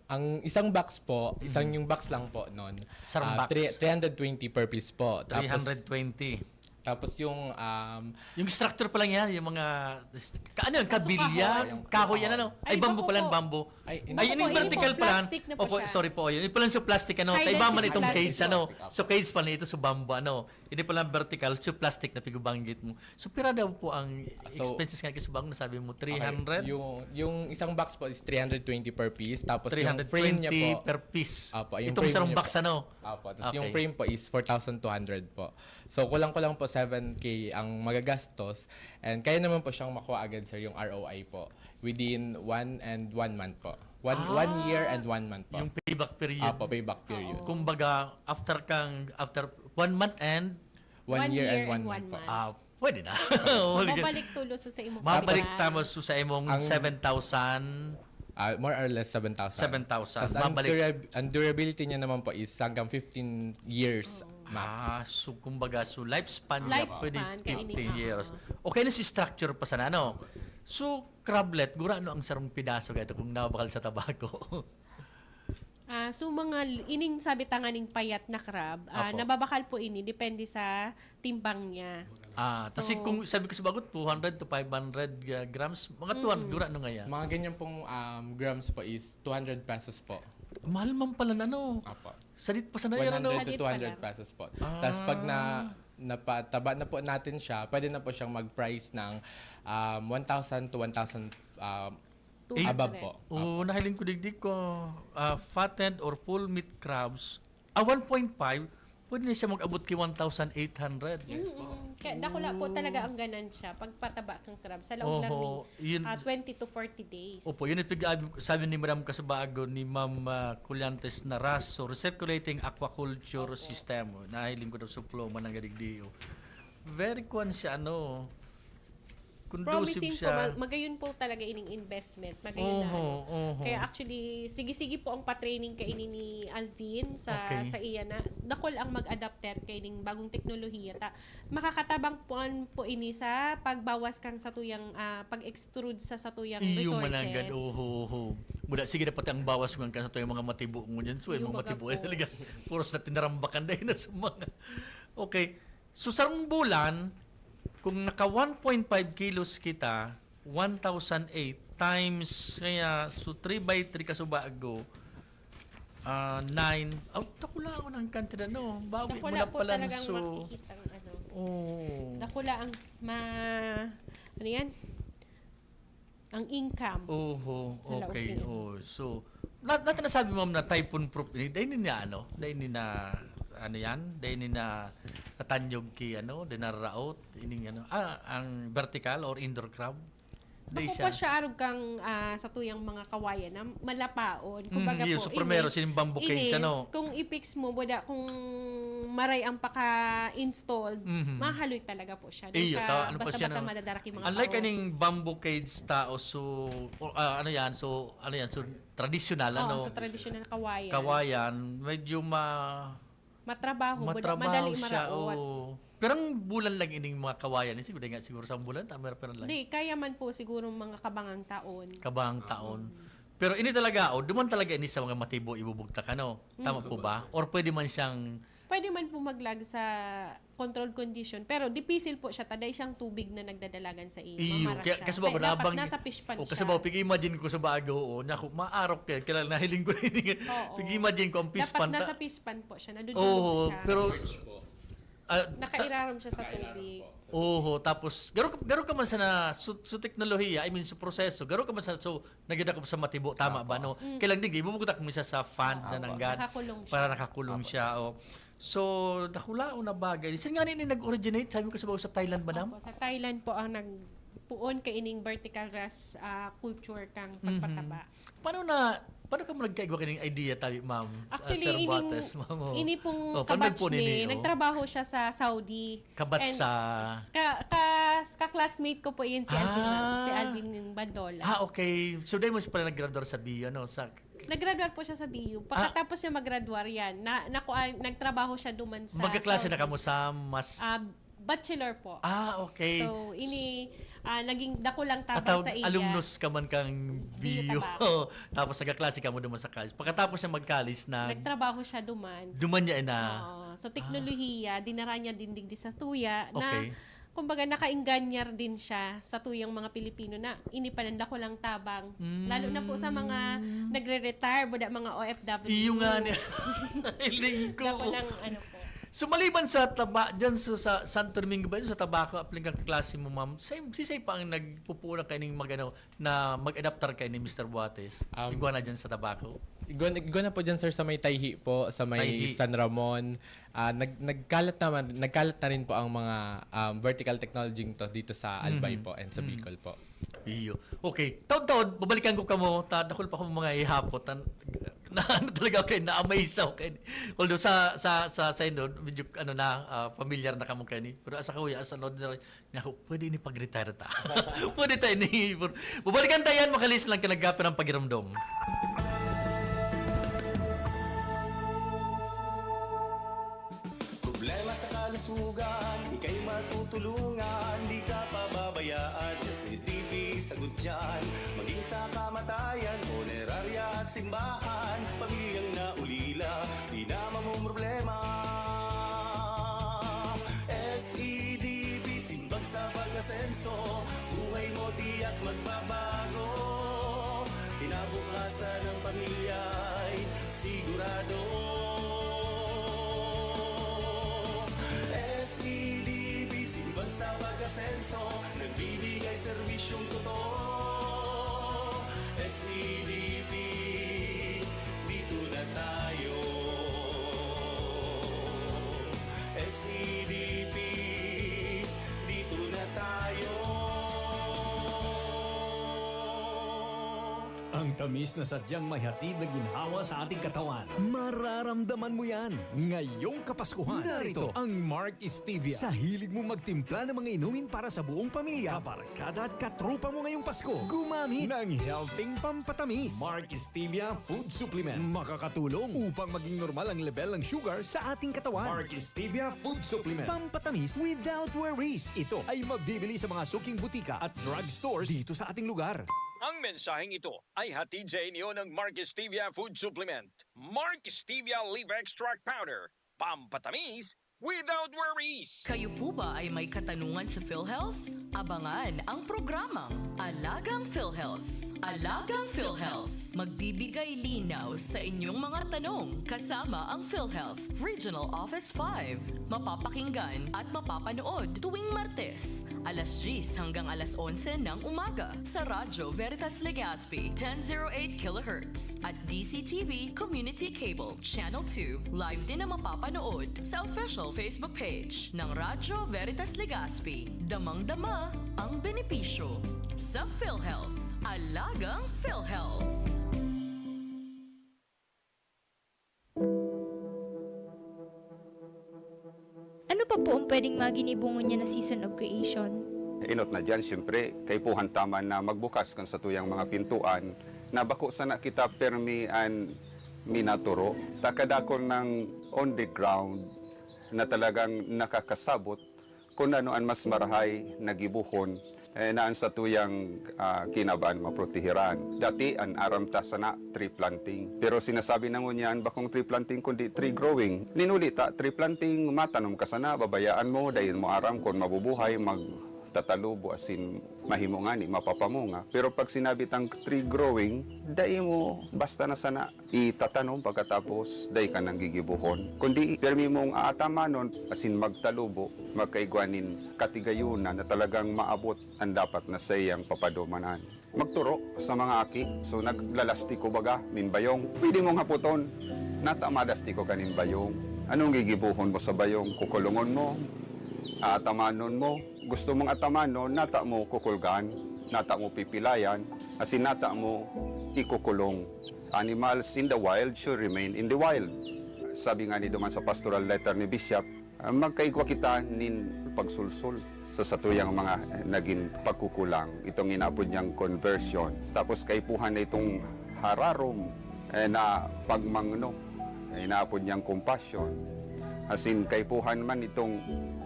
ang isang box po, yung box lang po noon. Sarang box. 320 per piece po. 320. Tapos yung Yung structure pa lang yan, yung mga, ano yun, kabilya, kahoy yan, ano? Ay, Ay, bambu bako pala, po. bambu. Ay, Ay, yun yung Opo, vertical yun po, pala. plastic na po Opo, siya. sorry po, yun. Yun pala yung plastic, ano? Ay, Kaiba man plastic, itong plastic cage, po. ano? So, cage pala ito sa bambu, ano? Hindi pala vertical, so plastic na pigubanggit mo. So, pira daw po ang So, expenses nga kasi bang nasabi mo, okay, 300? yung isang box po is 320 per piece. Tapos yung 320 frame niya po, per piece. Opo, yung Itong frame sarong niya box, po. ano? Opo, tapos Okay. yung frame po is 4,200 po. So, kulang-kulang po 7K ang magagastos. And kaya naman po siyang makuha agad, sir, yung ROI po. Within 1 month po. One year and 1 month po. Yung payback period. Opo, payback period. Kumbaga, after 1 month and, 1 year and 1 month po. pwede na. Mabalik tulo sa imong Mabalik kapital. tamo sa imong Ang- 7,000. More or less 7,000. 7,000. Tapos ang, Mabalik. ang durability niya naman po is hanggang 15 years max. So kumbaga, so lifespan niya Lifespan, pwede kainin, 15 years. Okay na si structure pa sana, no? So, crablet, gura ano ang sarong pidaso ito kung nabakal sa tabako? So mga ining sabi tanganing payat na crab, Apo. nababakal po ini depende sa timbang niya. Kasi So- kung sabi ko sa bagot, 200 to 500 grams, mga 200, gura ano nga yan? Mga ganyan pong grams po is 200 pesos po. Mahal man pala na, no? Apo. Salit pa sana yan, 100 ano? to Salit 200 pa pesos po. Tapos pag napataba na po natin siya, pwede na po siyang mag-price ng 1,000 to 1,000 above po. Nahiling ko digdig ko, fattened or full meat crabs, 1.5, pwede na siya mag-abot kay 1,800. Kaya dakula po talaga ang ganansya pag pataba kang crab sa loob lang Oho, ni yun- 20 to 40 days. Opo, yun sabi ni Madam Kasabago ni Ma'am Culyantes na RAS, so Recirculating Aquaculture System. Nahiling ko daw sa diploma ng gadigdio. Very kuan siya, ano, conducive Promising siya. po, magayon po talaga ining investment. Magayon na. Oho. Kaya actually, sige-sige po ang pa-training kay ini ni Alvin sa Okay. sa iya na dakol ang mag-adapter kay ning bagong teknolohiya ta makakatabang po ini sa pagbawas kang satuyang pag-extrude sa satuyang Iyo resources. mananggad, oho. Mula, sige dapat ang bawas mo sa yung mga matibo mo dyan. So, yung Iyo, mga matibo, baga po. talaga, puros na tinarambakan dahil na sa mga. Okay. So, sarong bulan, kung naka 1.5 kilos kita, 1,008 times, kaya, so 3x3 kasubago, 9, takula ako ng kantida, no? Bawi mo Dakula na po pala, talagang so, makikita ang ano. Dakula ang ano yan? Ang income. Oho, Sa laot okay. nila. So, natin nasabi mo na typhoon proof ini. Dahil ni na ano? Dahil ni na ano yan? Dahil ni na natanyog ki ano? Dahil na raot? Ining ano? Ang vertical or indoor crab? Dahil Ako pa siya arog kang sa tuyang mga kawayan na malapaon. Kumbaga yun, po, so primero, sining bamboo cage, ano? Kung i-fix mo, kung maray ang paka-installed, mahaloy talaga po siya. Di Iyo, siya ano pa siya, basta-basta no? madadaraki mga Unlike paos. kaning bamboo cage tao, so, ano yan, so traditional, Oo, ano? sa traditional na kawayan. Kawayan, medyo Matrabaho, matrabaho madali siya. maraot. Pero ang bulan lang ining mga kawayan, siguro sa bulan, tama pero lang. Hindi, kaya man po siguro mga kabangang taon. Kabang taon. Pero ini talaga, duman talaga ini sa mga matibo ibubugta ka, no? Tama po ba? Or pwede man siyang pwede man po maglag sa controlled condition. Pero dipisil po siya, taday siyang tubig na nagdadalagan sa iyo. Iyo, Mamara kaya siya. kasi bago Kaya dapat nabang nasa fish pan kasi siya. bago pig-imagine ko sa bago naku maarok kaya kailan nahiling ko ini. Oo. Pig-imagine ko ang Dapat pispan nasa fish pan po siya, nadudulog Oo, siya. pero Nakairaram siya sa tubig. Oo, tapos garo ka man sa sa teknolohiya, I mean sa proseso, garo ka man sa so nagida ko sa matibo tama ba no? Kailang din ibubugot mo siya sa fan na nanggad Nakakulong siya. para nakakulong siya. Oh. So, nakulaon na bagay. Saan nga nini nag-originate? Sabi ko sa Thailand, madam? Opo, sa Thailand po ang nagpuon kay ining vertical grass culture kang pagpataba. Paano ka mo nagkaigwa kining idea tabi, ma'am? Actually, Sir Bates, ma'am, oh. ini pong paano kabatch po ni, nini, oh? nagtrabaho siya sa Saudi. Kabatch And sa- ka-classmate ko po yun si Alvin, si Alvin yung Bandola. Okay. So, dahil mo siya pala nag-graduate sa BIA, no? Sa, Nag-graduate po siya sa BU. Pagkatapos niya mag-graduate yan, nagtrabaho siya duman sa magkaklase na Saudi. kamo sa mas... Bachelor po. okay. So, naging dako lang At tabang sa iya. alumnus ka man kang BU BU. Tapos nagkaklase ka mo duman sa college. Pagkatapos niya mag-college na Nagtrabaho siya duman. duman niya na... Sa teknolohiya, dinara niya din digdi sa tuya Okay. na kumbaga nakainganyar din siya sa tuyang mga Pilipino na inipananda ko lang tabang. Lalo na po sa mga nagre-retire, buda mga OFW. Iyo nga niya. Hiling ko. Dako lang po. So maliban sa dyan sa Santo Domingo ba, sa tabako, apling kang klase mo, ma'am, si Say pa ang nagpupuna kayo ng na mag-adapter kayo ni Mr. Buates. Igwa na dyan sa tabako. Igwa na po dyan, sir, sa may Taihi po, sa may Taihi. San Ramon. Nagkalat na rin po ang mga vertical technology to dito sa Albay po and sa Bicol po. Iyo. Okay. Taon-taon, babalikan ko kamo, dakol pa ko mga ihapot. Na ano talaga kayo, na-amaze ako kayo. Although sa inyo, medyo familiar na kamo kayo ni. Pero asa kuya, asa ordinary, naku, pwede ni pag-retire ta. Pwede tayo ni. Babalikan tayo yan, makalis lang ka naggapi ng pagiramdom. Problema sa kalusugan, ika'y matutulungan, di ka pababayaan. SCTV, sagot dyan, maging sa kamatayan, honorarya at simbahan, pamilyang naulila, di na mamumroblema. SEDB, simbag sa pag-asenso, buhay mo tiyak magbabago. Kinabukasan ng pamilya'y sigurado. SEDB, simbang sa pag-asenso, nagbibigay serbisyong totoo. SEDB, dito na tayo. SEDB, dito na tayo. Ang tamis na sadyang may hatid na ginhawa sa ating katawan. Mararamdaman mo yan ngayong Kapaskuhan. Narito ang Mark Stevia. Sa hilig mo magtimpla ng mga inumin para sa buong pamilya, kabarkada at katrupa mo ngayong Pasko, gumamit ng healthing pampatamis. Mark Stevia Food Supplement. Makakatulong upang maging normal ang level ng sugar sa ating katawan. Mark Stevia Food Supplement. Pampatamis without worries. Ito ay mabibili sa mga suking butika at drugstores dito sa ating lugar. Ang mensaheng ito ay hatid sa inyo ng Mark Stevia Food Supplement. Mark Stevia Leaf Extract Powder. Pampatamis without worries. Kayo po ba ay may katanungan sa PhilHealth? Abangan ang programang Alagang PhilHealth. Alagang PhilHealth. Magbibigay linaw sa inyong mga tanong kasama ang PhilHealth Regional Office 5. Mapapakinggan at mapapanood tuwing Martes, alas 10 hanggang alas 11 ng umaga sa Radyo Veritas Legazpi, 1008 kHz at DCTV Community Cable, Channel 2. Live din na mapapanood sa official Facebook page ng Radyo Veritas Legazpi. Damang-dama ang benepisyo sa PhilHealth. Alagang PhilHealth. Ano pa po ang pwedeng maginibungon niya na season of creation? Inot na dyan, siyempre, kay puhan taman na magbukas kan sa tuyang mga pintuan, na bako sana kita permian minaturo, takadakon ng on the ground na talagang nakakasabot kung ano ang mas marahay nagibuhon naan sa tuyang kinabaan maprotehiran. Dati an aram ta sana tree planting. Pero sinasabi na ngunyan bakong tree planting kundi tree growing. Linuli ta tree planting matanom ka sana babayaan mo dayon mo aram kon mabubuhay tatalubo asin mahimo nga ni mapapamunga. Pero pag sinabi tang tree growing, dai mo basta na sana itatanom pagkatapos dai ka nang gigibuhon. Kundi permi mong aatamanon asin magtalubo, magkaigwanin katigayunan na talagang maabot ang dapat na sayang papadumanan. Magturo sa mga aki. So naglalastiko baga min bayong. Pwede mong haputon. Nata madastiko ka nin bayong. Anong gigibuhon mo sa bayong? Kukulungon mo? Atamanon mo? Gusto mong atamanon, nata mo kukulgan, nata mo pipilayan, asin nata mo ikukulong. Animals in the wild should remain in the wild. Sabi nga ni duman sa pastoral letter ni Bishop, magkaigwa kita nin pagsulsul sa satuyang mga naging pagkukulang, itong inapod niyang conversion. Tapos kaipuhan na itong hararom na pagmangno, inapod niyang compassion. Asin kaipuhan man itong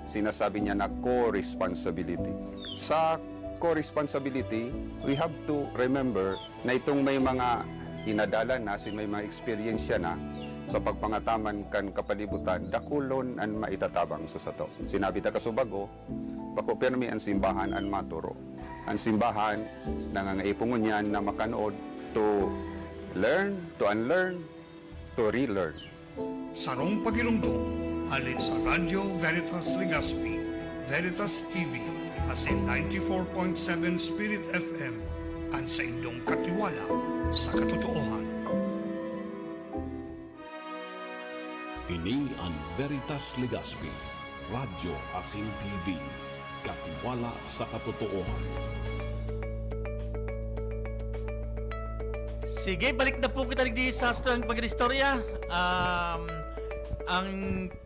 sinasabi niya na co-responsibility. Sa co-responsibility, we have to remember na itong may mga inadala na, may mga experience na sa pagpangataman kan kapalibutan, dakulon an maitatabang sa sato. Sinabi ta kasubago, bako permi ang simbahan an maturo. Ang simbahan, nangangaipungon yan na makanood to learn, to unlearn, to relearn. Sarong Pagilungdong, alin sa Radyo Veritas Legazpi, Veritas TV, asin 94.7 Spirit FM, ang sa indong katiwala sa katotohanan. Ini ang Veritas Legazpi, Radyo Asin TV, katiwala sa katotohanan. Sige, balik na po kita di sa Astro Pag-Istorya. Ang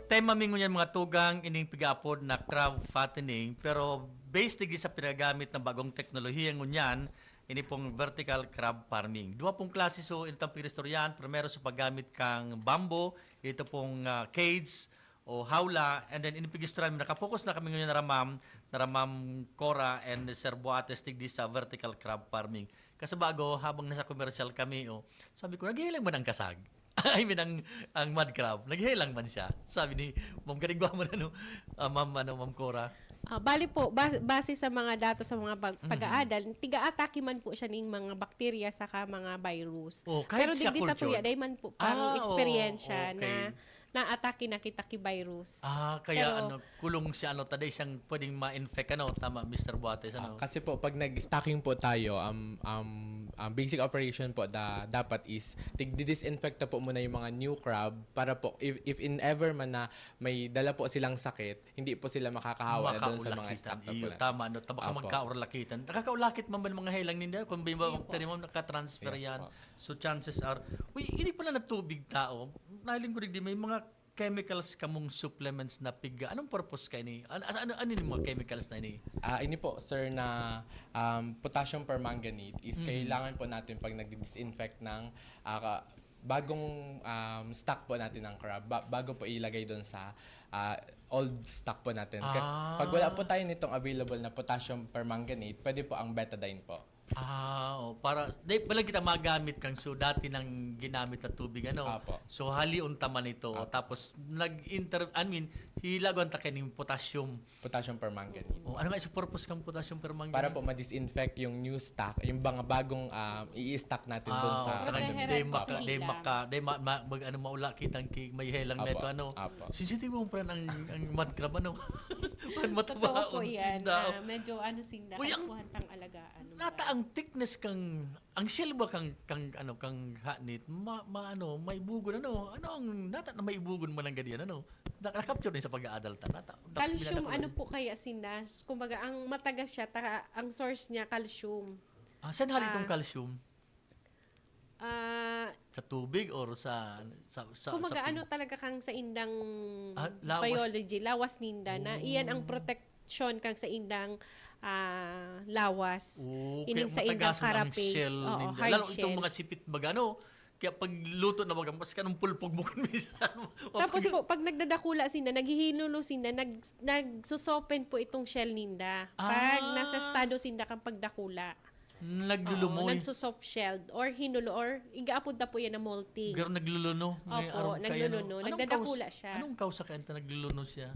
tema mingo niyan mga tugang ining pigaapod na crab fattening, pero based sa pinagamit ng bagong teknolohiya ngunyan, ini pong vertical crab farming. Dua pong klase so itong Pag-Istoryan. Primero sa paggamit kang bamboo, ito pong cage o hawla, and then in Pag-Istoryan nakapokus na kami ngayon na Ma'am Cora and Sir Boates tigdi sa vertical crab farming. Kasi bago, habang nasa commercial kami, sabi ko, naghihilang man ang kasag. I mean, ang mud crab. Naghihilang man siya. Sabi ni Ma'am Garigwa man, Ma'am Cora. Bali po, base sa mga datos sa mga pag-aadal, tiga-atake man po siya ng mga bakterya saka mga virus. Kahit pero siya digdi sa tuya, dahil man po parang experiensya okay. na atake na kita ki virus. Kaya pero, kulong siya taday siyang pwedeng ma-infect tama Mr. Boates Kasi po pag nag-stocking po tayo, basic operation po dapat is disinfect po muna yung mga new crab para po if in ever man na may dala po silang sakit, hindi po sila makakahawa na doon sa mga stock na po. Tama, baka magkaurlakitan. Nakakaulakit man ba ng mga helang ninyo? Kung may bacteria mo nakatransfer yan. So chances are, hindi pala na tubig tao. Nahiling ko rin may mga chemicals kamong supplements na piga. Anong purpose ka ini? Ano yung mga chemicals na ini? Ini po, sir, na potassium permanganate is kailangan po natin pag nag-disinfect ng bagong stock po natin ng crab, bago po ilagay doon sa old stock po natin. Pag wala po tayo nitong available na potassium permanganate, pwede po ang betadine po. Para balang kita magamit kang so dati nang ginamit na tubig Apo. So haliun taman ito tapos hilagon ta kaning potassium Permanganate. ano nga sa purpose kang potassium permanganate? Para po ma-disinfect yung new stock, yung mga bagong i-stock natin doon sa maula kitang may helang neto sensitive mo pa ang mud crab totoo po yan. Medyo sinda kuhantang alagaan. Nata ang thickness ang shell ba kang hanit may bugon ano ang nata na may bugon mo lang ganyan na-capture din sa pag-aadal nata calcium po kaya sinas kumbaga ang matagas siya ang source niya calcium. Saan hali itong calcium? Sa tubig or sa kumbaga talaga kang sa indang biology lawas ninda na iyan ang protection kang sa indang lawas. Ining sa indang karapis. Lalo itong mga sipit baga Kaya pag luto na baga, mas kanong pulpog mo kung minsan. Tapos po, pag nagdadakula sila, naghihinulo sila, nagsusopen po itong shell ninda. Pag nasa estado sila kang pagdakula. Naglulumoy. Nagsusoft shelled or hinulo or igaapod na po yan na molting. Pero nagluluno. Opo, nagluluno. Nagdadakula siya. Anong kausa kaya nagluluno siya?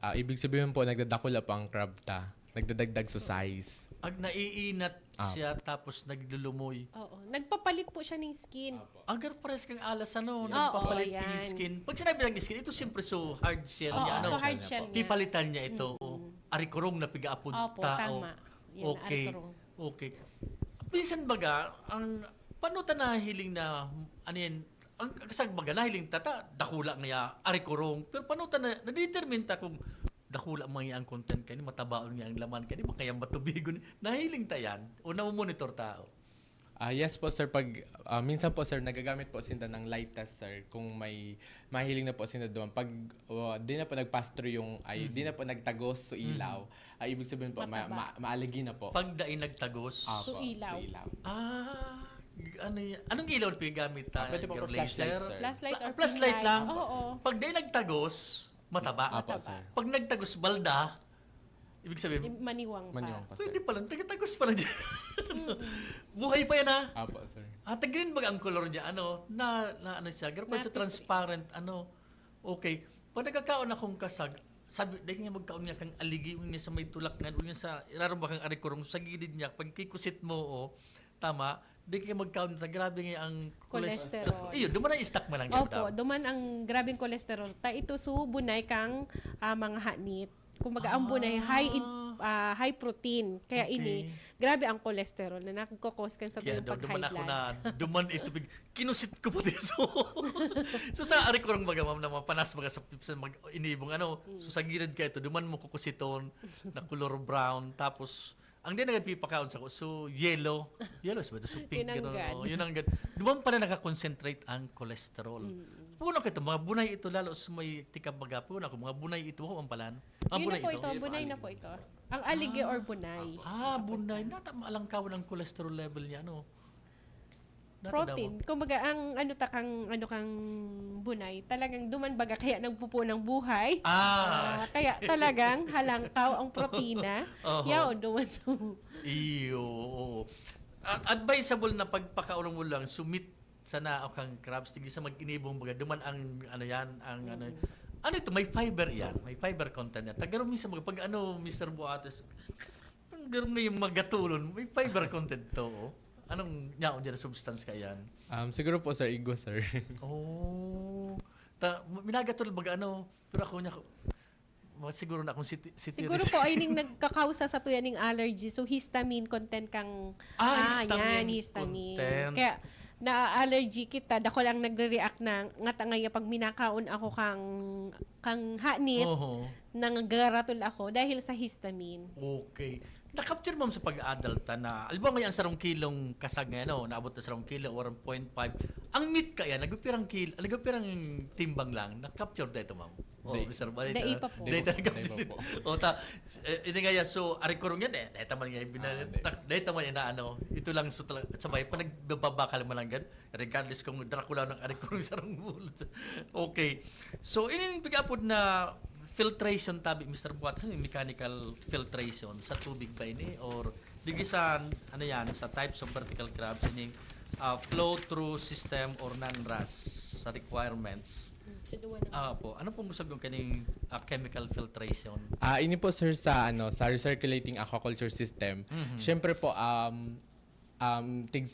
Ibig sabihin po, nagdadakula pa ang crab ta. Nagdadagdag sa size. Ag naiinat siya tapos naglulumoy. Oo. Nagpapalit po siya ng skin. Agar pares kang alas nagpapalit yan. ng skin. Pag sinabi ng skin, ito siyempre so hard shell Oo, niya. so hard shell niya. Pipalitan niya ito. Arikurong na pigaapod Opo, tao. tama. Yan, Okay. arikurong. Okay. Minsan baga, ang panuta na hiling na, ano yan, ang kasag baga na hiling tata, dakula nga arikurong. Pero panuta na, nadetermine ta kung dakula mga ang content kani matabaon nga ang laman kani makaya matubigon nahiling ta yan o na-monitor tao. Yes po sir, pag minsan po sir nagagamit po sila ng light test sir kung may mahiling na po sila doon. Pag di na po nag-pass through yung di na po nagtagos sa ilaw, ibig sabihin po maaligi na po. Pag dain nagtagos, So ilaw. ano yan? Anong ilaw pigamit ta? Pwede po Your po flashlight, laser? sir. Flashlight or Flashlight pin lang. light. Oo. Pag dain nagtagos, mataba. Apo sir. Pag nagtagos balda, ibig sabihin, Maniwang pa. Maniwang pa sir. pwede pala, tagatagos pala dyan. Buhay pa yan ha. Apo sir. Green ba ang color niya? Ano ano siya? Pero sa transparent, okay. Pag nagkakaon akong kasag, sabi, dahil nga magkaon niya kang aligi, niya sa may tulak nga, niya sa, iraro ba kang arikurong sa gilid niya, pag kikusit mo, tama, dahil nga magkaon niya, grabe nga ang Cholesterol. Iyo, duman ang stock man lang. Opo, duman ang grabing cholesterol. Ito subunay kang mga hanit. Kumbaga ang bunay high protein. Kaya Okay. grabe ang cholesterol na nagkokos kan sa Kaya tuyong daw, duman pag-high ako blood. na, duman ito, kinusit ko po dito. So sa ari ko baga ma'am na mga panas baga sa inibong so sa gilid ka ito, duman mo kukusiton na color brown, tapos ang din nagpipakaon sa ko, so yellow is ba? So pink, Yun ang gano'n. gan. Yun ang gan. Duman pa na nakakonsentrate ang cholesterol. Puno ka ito, mga bunay ito, lalo sa may tikab baga, puno ako, mga bunay ito, ang palan. Ang Yun bunay na po ito, bunay na po ito. Ang aligi or bunay. Bunay. Alangkawan ang cholesterol level niya, Protein. Kumbaga ang ano kang bunay, talagang duman baga kaya nagpupo ng buhay. Kaya talagang halangkaw ang protina. Yaw duman sa Iyo. Advisable na pagpakaulong mo lang sumit sana o kang crabs tigil sa mag-inibong baga duman ang ano ito, may fiber yan, may fiber content yan. Tagaroon minsan pag Mr. Buates, tagaroon na yung magatulon, may fiber content to. Anong nyaon dyan na substance ka yan? Siguro po sir, igo sir. Minagatol baga pero ako niya, siguro na akong Siguro po ay ning nagkakausa sa tuyan ng allergy. So histamine content kang histamine. Content. Kaya na-allergy kita, dako lang nagre-react na nga pag minakaon ako kang hanit, nanggaratol ako dahil sa histamine. Okay. Na-capture mo sa pag-adult na, alam mo ngayon sarong kilong kasag ngayon, naabot na sarong kilo or 1.5. Ang meat kaya, nagupirang timbang lang, na-capture dito, ma'am. Mr. Balita. Dai pa po. Data po. Ini nga so, arikurong yan, data man nga, data man yan na ito lang, sabay, pa nagbabakal mo lang gan, regardless kung Dracula ng arikurong sarong bulot. Okay. So, inipigapod na, filtration tabi Mr. Buat, mechanical filtration sa tubig ba ini or digisan sa types of vertical crabs ini flow through system or non-RAS sa requirements. Ano pong gusto yung kaning chemical filtration? Ini po sir sa sa recirculating aquaculture system. Syempre po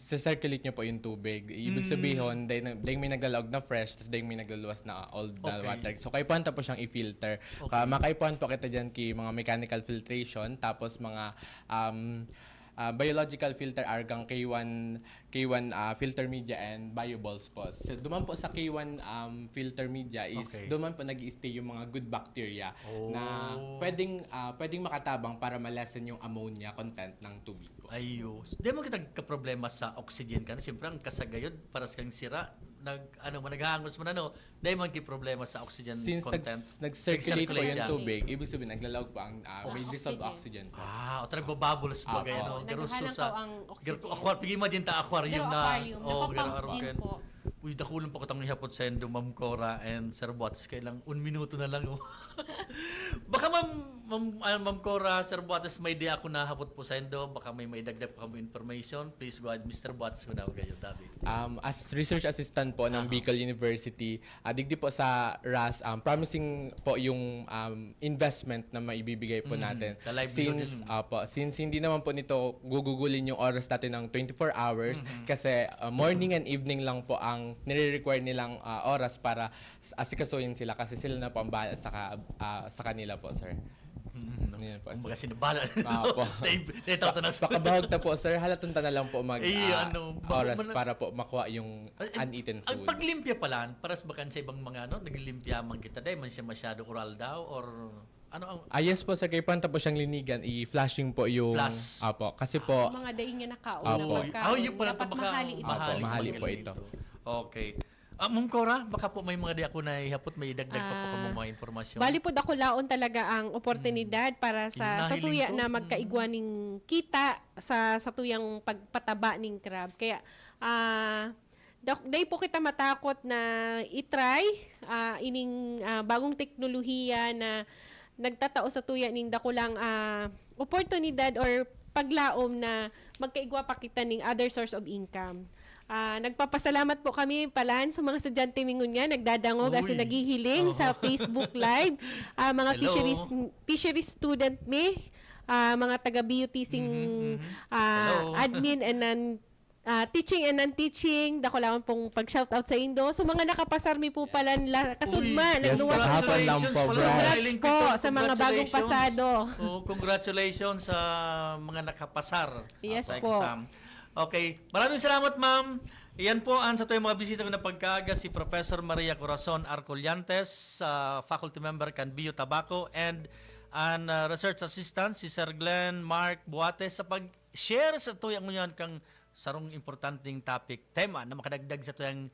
circulate nyo po yung tubig. Ibig sabihin, dahil may naglalawag na fresh, tapos dahil may nagluluwas na old na water. So, kaipuhan po siyang i-filter. Makaipuhan po kita dyan mga mechanical filtration, tapos mga biological filter argang K1 filter media and bioballs po. So, duman po sa K1 filter media is duman po nag-i-stay yung mga good bacteria na pwedeng makatabang para ma-lessen yung ammonia content ng tubig po. Ayo. Di mo kita ka-problema sa oxygen ka. Siyempre, ang kasagayod, para sa kang sira, naghangos mo dahil man problema sa oxygen content. Since nag-circulate po yung tubig, ibig sabihin, naglalawag po ang may dissolved oxygen po. O nagbabubbles bagay, Naghahalangkaw ang oxygen. Pigi mo din ta aquarium na. Napapamping po. Uy, dakulan pa katang ihapot sa endo, Ma'am Cora and Sir Buates. Kailang 1 minuto na lang. Oh. Baka Ma'am Cora, Sir Buates, may di ako nahapot po sa endo. Baka may maidagdag pa kamo information. Please go ahead, Mr. Buates. Kuna kayo, David. As research assistant po ng Bicol University, digdi po sa RAS, promising po yung investment na maibibigay po natin. Since hindi naman po nito gugugulin yung oras natin ng 24 hours, kasi morning and evening lang po ang nire-require nilang oras para asikasuhin sila kasi sila na po ang bahala sa kanila po, sir. Yan po, Kumbaga sinabala. po. Pakabahog na po, sir. Halatunta na lang po oras para po makuha yung uneaten Ang food. paglimpya pala, paras bakan sa ibang mga naglimpya man kita dahil man siya masyado oral daw or ano ang Yes po, sir. Kaya panta po siyang linigan, i-flashing po yung... Flash. Apo. Kasi po... Mga daing niya nakaon Opo. na pagkaon. yung pala ito Dapat baka mahali ito. mahali po ito. Okay. Ma'am Cora, baka po may mga di ako naihapot, may idagdag pa po kamo mga informasyon. Bali po dakulaon talaga ang oportunidad para sa Hinahiling tuya ko. na magkaigwa ning kita sa tuyang pagpataba ning crab. Kaya day po kita matakot na itry ining bagong teknolohiya na nagtatao sa tuya ning dakulang oportunidad or paglaom na magkaigwa pa kita ning other source of income. Nagpapasalamat po kami palan sa mga estudyante mingon nga nagdadangog kasi naghihiling sa Facebook Live. Mga fisheries student mga taga BUTC admin and teaching and non-teaching. Dako lang pong pag-shoutout sa Indo. So mga nakapasarmi po pala kasugma. Nagluwas Congrats po sa mga bagong pasado. Congratulations sa mga nakapasar Yes sa po. exam. Okay. Maraming salamat, ma'am. Iyan po ang sa tuwing mga bisita ko na pagkaaga si Professor Maria Corazon Arcollantes, faculty member kan BU Tabaco, and research assistant si Sir Glenn Mark Buates sa pag-share sa tuyang ngunyan kang sarong importanteng topic, tema na makadagdag sa tuyang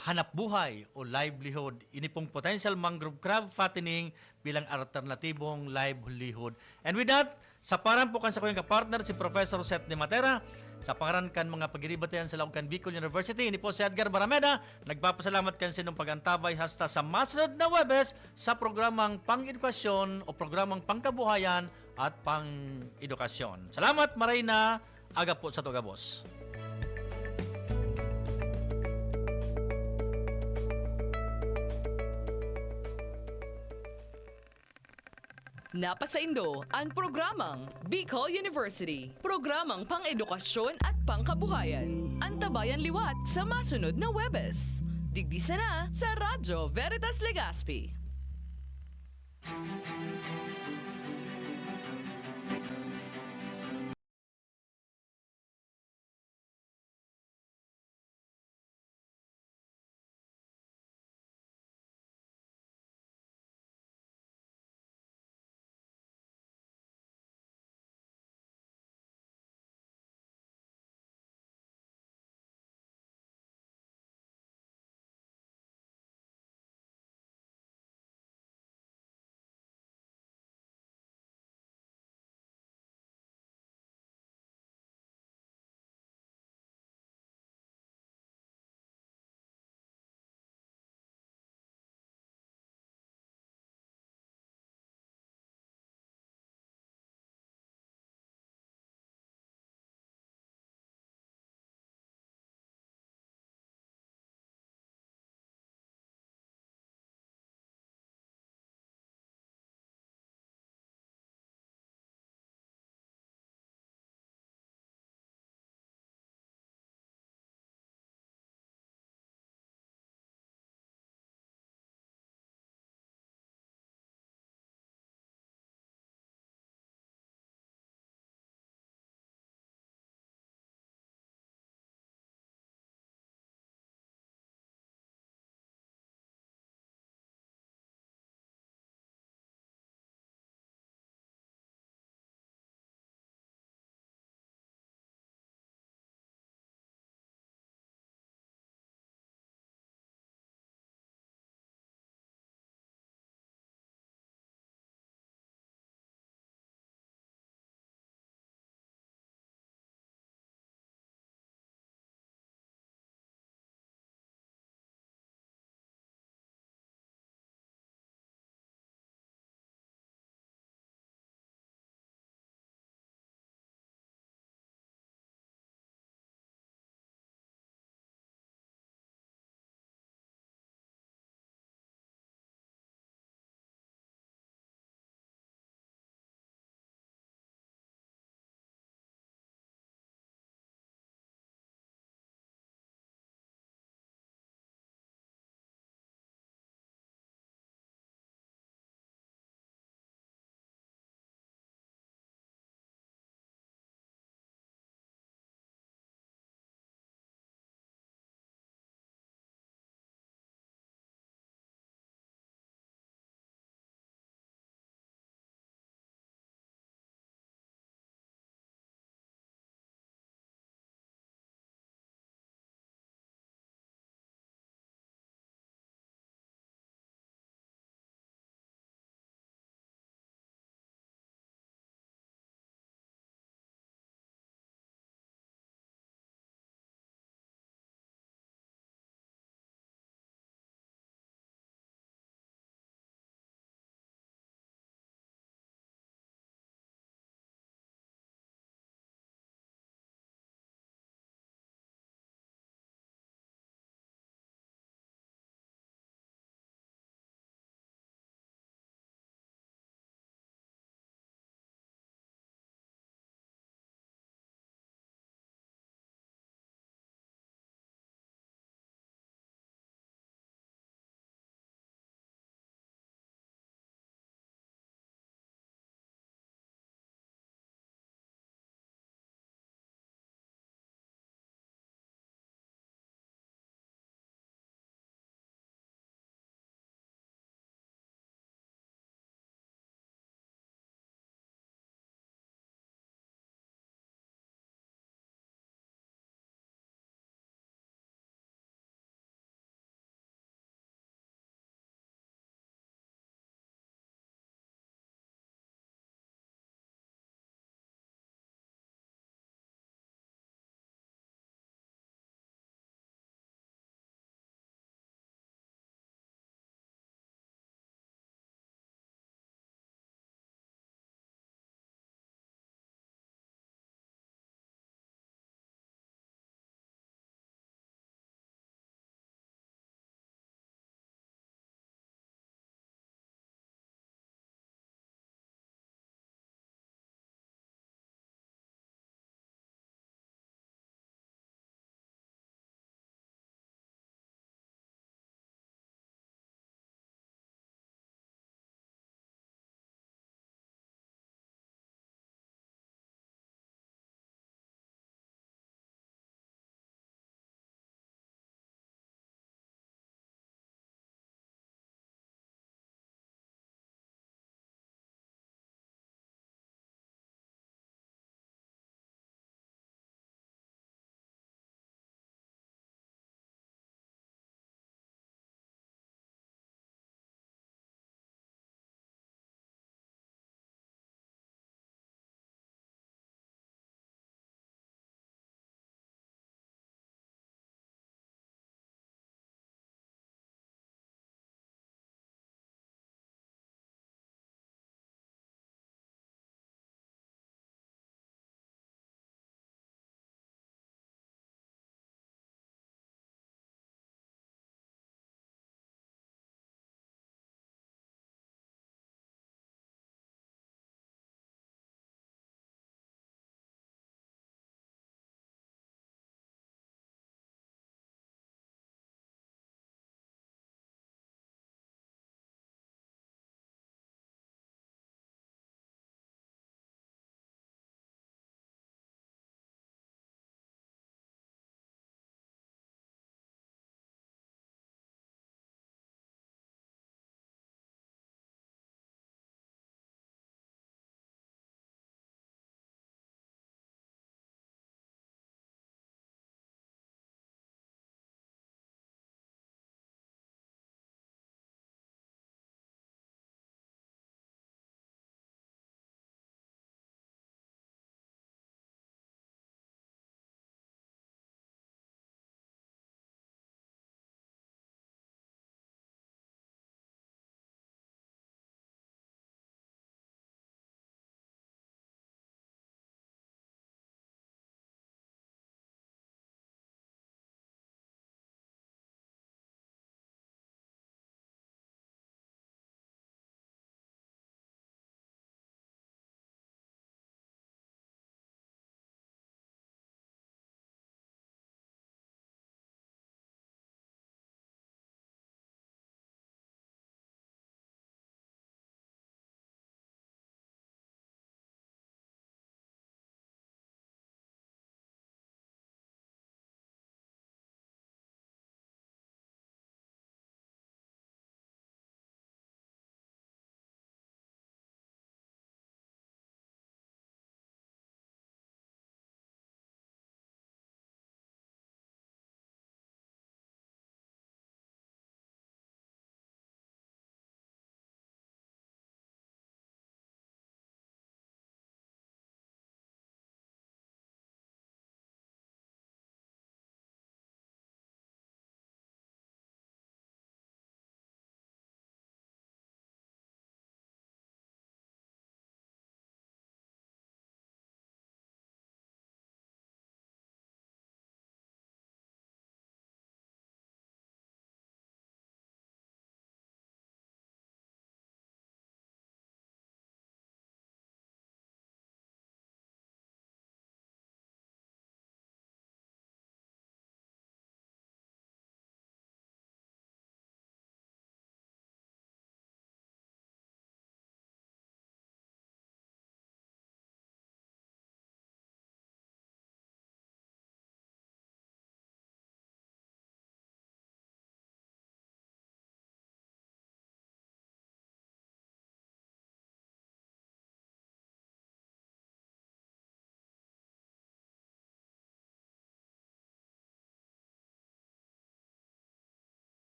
hanap buhay o livelihood. Ini pong potential mangrove crab fattening bilang alternatibong livelihood. And with that, sa paran po kan sa kanyang kapartner si Professor Seth de Matera, sa pangaran kan mga pagiribatayan sa Laucan Bicol University, ini po si Edgar Barameda, nagpapasalamat kan sinong pagantabay hasta sa masunod na Webes sa programang pang-edukasyon o programang pangkabuhayan at pang-edukasyon. Salamat, Marina. Aga po sa Tugabos. Napasaindo ang programang Bicol University, programang pang-edukasyon at pangkabuhayan. Antabayan liwat sa masunod na Webes. Digdi sana sa Radyo Veritas Legazpi.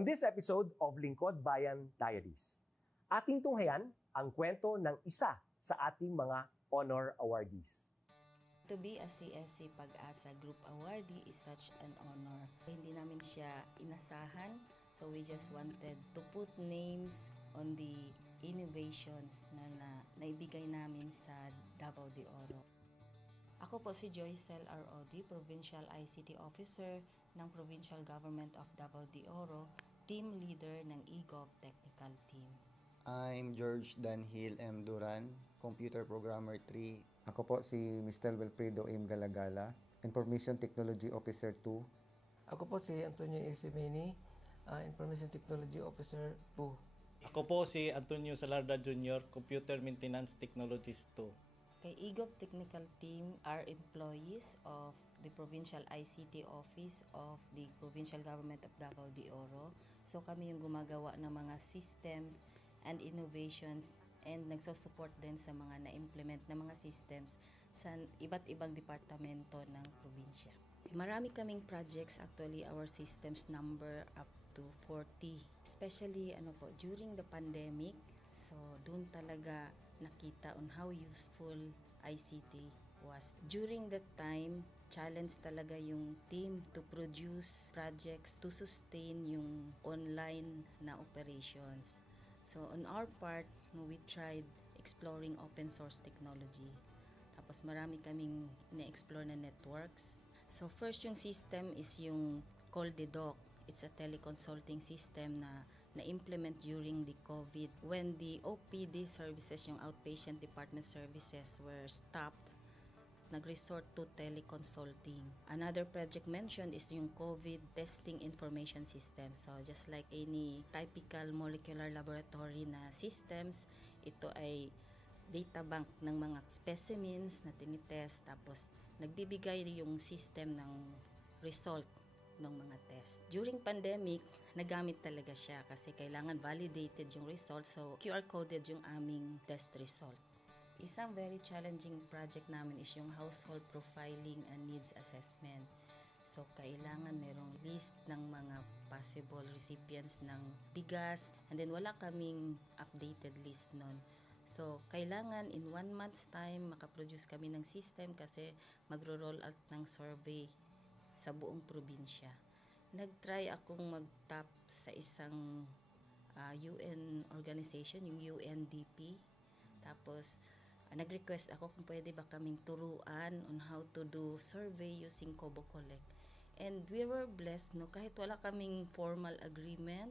On this episode of Lingkod Bayan Diaries, ating tunghayan ang kwento ng isa sa ating mga honor awardees. To be a CSC Pag-asa Group Awardee is such an honor. Hindi namin siya inasahan, so we just wanted to put names on the innovations na naibigay namin sa Davao de Oro. Ako po si Joycel R.O.D., Provincial ICT Officer ng Provincial Government of Davao de Oro, Team Leader ng eGov Technical Team. I'm George Danhil M. Duran, Computer Programmer 3. Ako po si Mr. Wilfredo M. Galagala, Information Technology Officer 2. Ako po si Antonio Isimini, Information Technology Officer 2. Ako po si Antonio Salarda Jr., Computer Maintenance Technologist 2. Kay eGov Technical Team are employees of the Provincial ICT Office of the Provincial Government of Davao de Oro. So kami yung gumagawa ng mga systems and innovations and nagsusupport din sa mga na-implement na mga systems sa iba't ibang departamento ng probinsya. Marami kaming projects, actually our systems number up to 40. Especially during the pandemic, so doon talaga nakita on how useful ICT was. During that time, challenge talaga yung team to produce projects to sustain yung online na operations. So on our part, we tried exploring open source technology. Tapos marami kaming ina-explore na networks. So first yung system is yung CallDedoc. It's a teleconsulting system na na-implement during the COVID. When the OPD services, yung outpatient department services were stopped, nag-resort to teleconsulting. Another project mentioned is yung COVID testing information system. So just like any typical molecular laboratory na systems, ito ay data bank ng mga specimens na tinitest, tapos nagbibigay yung system ng result ng mga test. During pandemic, nagamit talaga siya kasi kailangan validated yung result, so QR coded yung aming test result. Isang very challenging project namin is yung household profiling and needs assessment. So, kailangan merong list ng mga possible recipients ng bigas, and then wala kaming updated list nun. So, kailangan in 1 month's time makaproduce kami ng system kasi magro-roll out ng survey sa buong probinsya. Nag-try akong mag-tap sa isang UN organization, yung UNDP. Tapos, nag-request ako kung pwede ba kaming turuan on how to do survey using Kobo Collect. And we were blessed, kahit wala kaming formal agreement,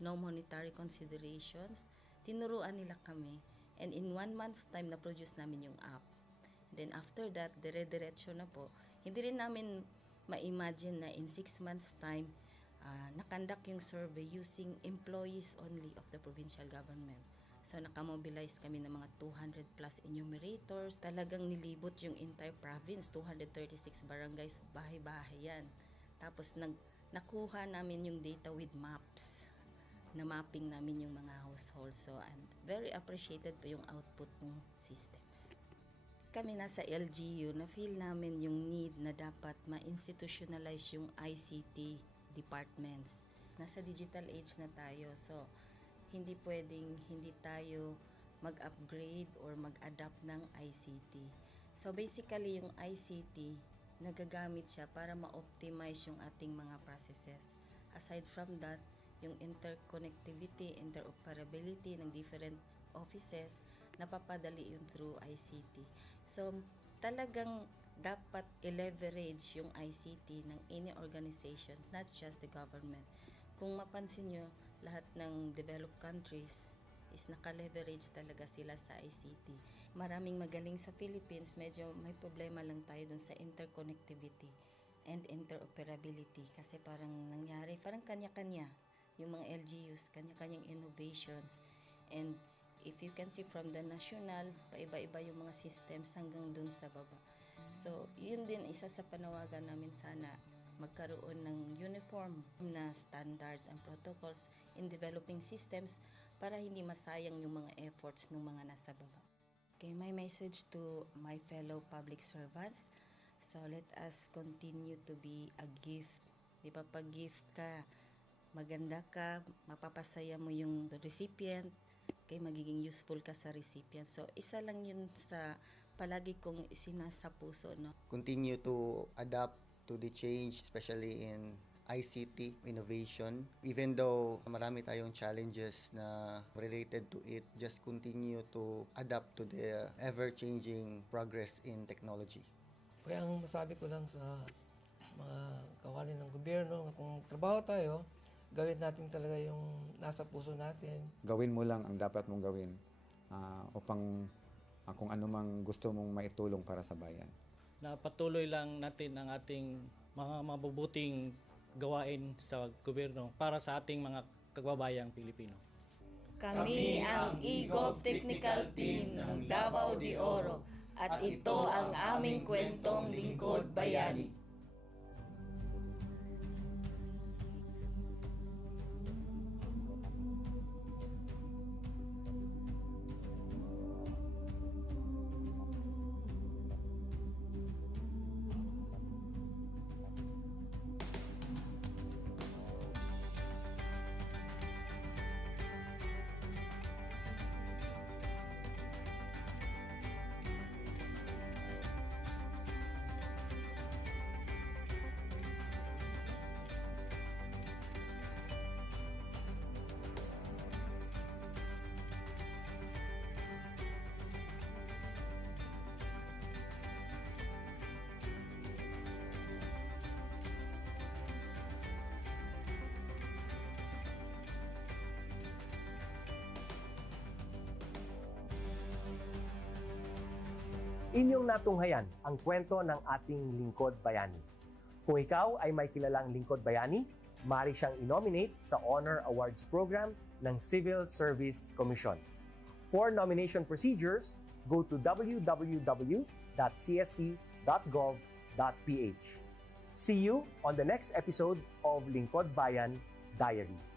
no monetary considerations, tinuruan nila kami. And in 1 month's time, na-produce namin yung app. And then after that, dire-diretso na po. Hindi rin namin ma-imagine na in 6 months' time, nakandak yung survey using employees only of the provincial government. So, nakamobilize kami ng mga 200 plus enumerators. Talagang nilibot yung entire province, 236 barangays, bahay-bahay yan. Tapos, nakuha namin yung data with maps. Na mapping namin yung mga households. So, and very appreciated po yung output ng systems. Kami nasa LGU, na-feel namin yung need na dapat ma-institutionalize yung ICT departments. Nasa digital age na tayo, so hindi pwedeng hindi tayo mag-upgrade or mag-adapt ng ICT. So basically, yung ICT, nagagamit siya para ma-optimize yung ating mga processes. Aside from that, yung interconnectivity, interoperability ng different offices, napapadali yun through ICT. So, talagang dapat i-leverage yung ICT ng any organization, not just the government. Kung mapansin nyo, lahat ng developed countries is naka-leverage talaga sila sa ICT. Maraming magaling sa Philippines, medyo may problema lang tayo dun sa interconnectivity and interoperability kasi parang nangyari, parang kanya-kanya yung mga LGUs, kanya-kanyang innovations. And if you can see from the national, paiba-iba yung mga systems hanggang dun sa baba. So, yun din isa sa panawagan namin, sana magkaroon ng uniform na standards and protocols in developing systems para hindi masayang yung mga efforts ng mga nasa baba. Okay, my message to my fellow public servants, so let us continue to be a gift. Di ba, pag gift ka, maganda ka, mapapasaya mo yung recipient, kay magiging useful ka sa recipient. So, isa lang yun sa palagi kong isinasa puso, no? Continue to adapt to the change, especially in ICT innovation. Even though marami tayong challenges na related to it, just continue to adapt to the ever-changing progress in technology. Kaya ang masabi ko lang sa mga kawali ng gobyerno, kung trabaho tayo, gawin natin talaga yung nasa puso natin. Gawin mo lang ang dapat mong gawin upang kung ano mang gusto mong maitulong para sa bayan. Na patuloy lang natin ang ating mga mabubuting gawain sa gobyerno para sa ating mga kababayang Pilipino. Kami ang eGov Technical Team ng Davao de Oro at ito ang aming kwentong lingkod bayani. Inyong natunghayan ang kwento ng ating lingkod bayani. Kung ikaw ay may kilalang lingkod bayani, maaari siyang i-nominate sa Honor Awards Program ng Civil Service Commission. For nomination procedures, go to www.csc.gov.ph. See you on the next episode of Lingkod Bayan Diaries.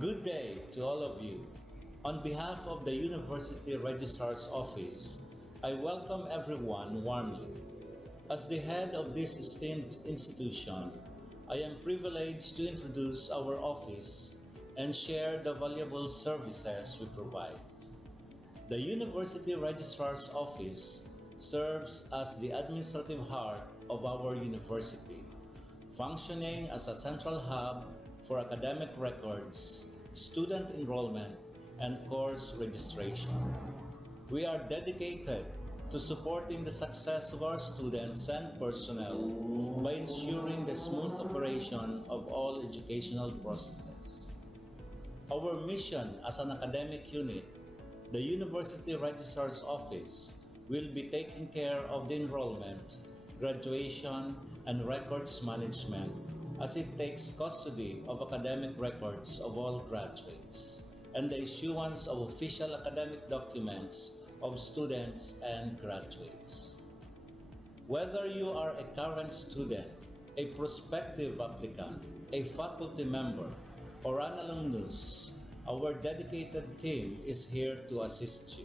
Good day to all of you. On behalf of the University Registrar's Office, I welcome everyone warmly. As the head of this esteemed institution, I am privileged to introduce our office and share the valuable services we provide. The University Registrar's Office serves as the administrative heart of our university, functioning as a central hub for academic records, student enrollment, and course registration. We are dedicated to supporting the success of our students and personnel by ensuring the smooth operation of all educational processes. Our mission as an academic unit, the University Registrar's Office, will be taking care of the enrollment, graduation, and records management as it takes custody of academic records of all graduates and the issuance of official academic documents of students and graduates. Whether you are a current student, a prospective applicant, a faculty member, or an alumnus, our dedicated team is here to assist you.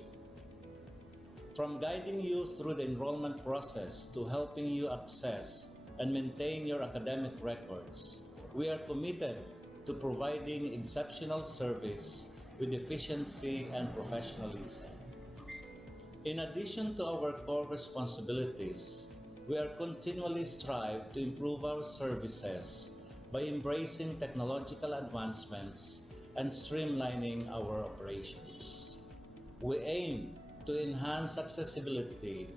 From guiding you through the enrollment process to helping you access and maintain your academic records, we are committed to providing exceptional service with efficiency and professionalism. In addition to our core responsibilities, we are continually strive to improve our services by embracing technological advancements and streamlining our operations. We aim to enhance accessibility,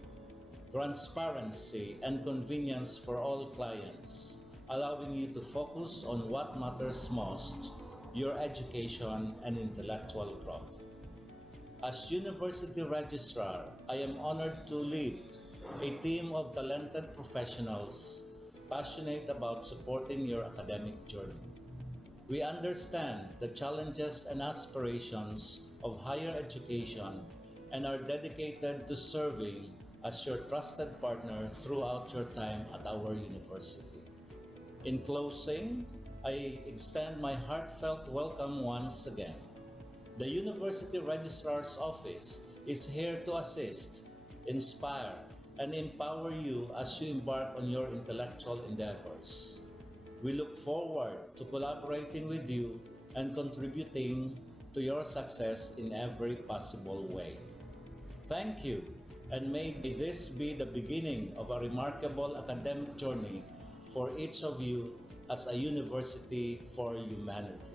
transparency, and convenience for all clients, allowing you to focus on what matters most, your education and intellectual growth. As University Registrar, I am honored to lead a team of talented professionals passionate about supporting your academic journey. We understand the challenges and aspirations of higher education and are dedicated to serving as your trusted partner throughout your time at our university. In closing, I extend my heartfelt welcome once again. The University Registrar's Office is here to assist, inspire, and empower you as you embark on your intellectual endeavors. We look forward to collaborating with you and contributing to your success in every possible way. Thank you, and may this be the beginning of a remarkable academic journey for each of you as a university for humanity.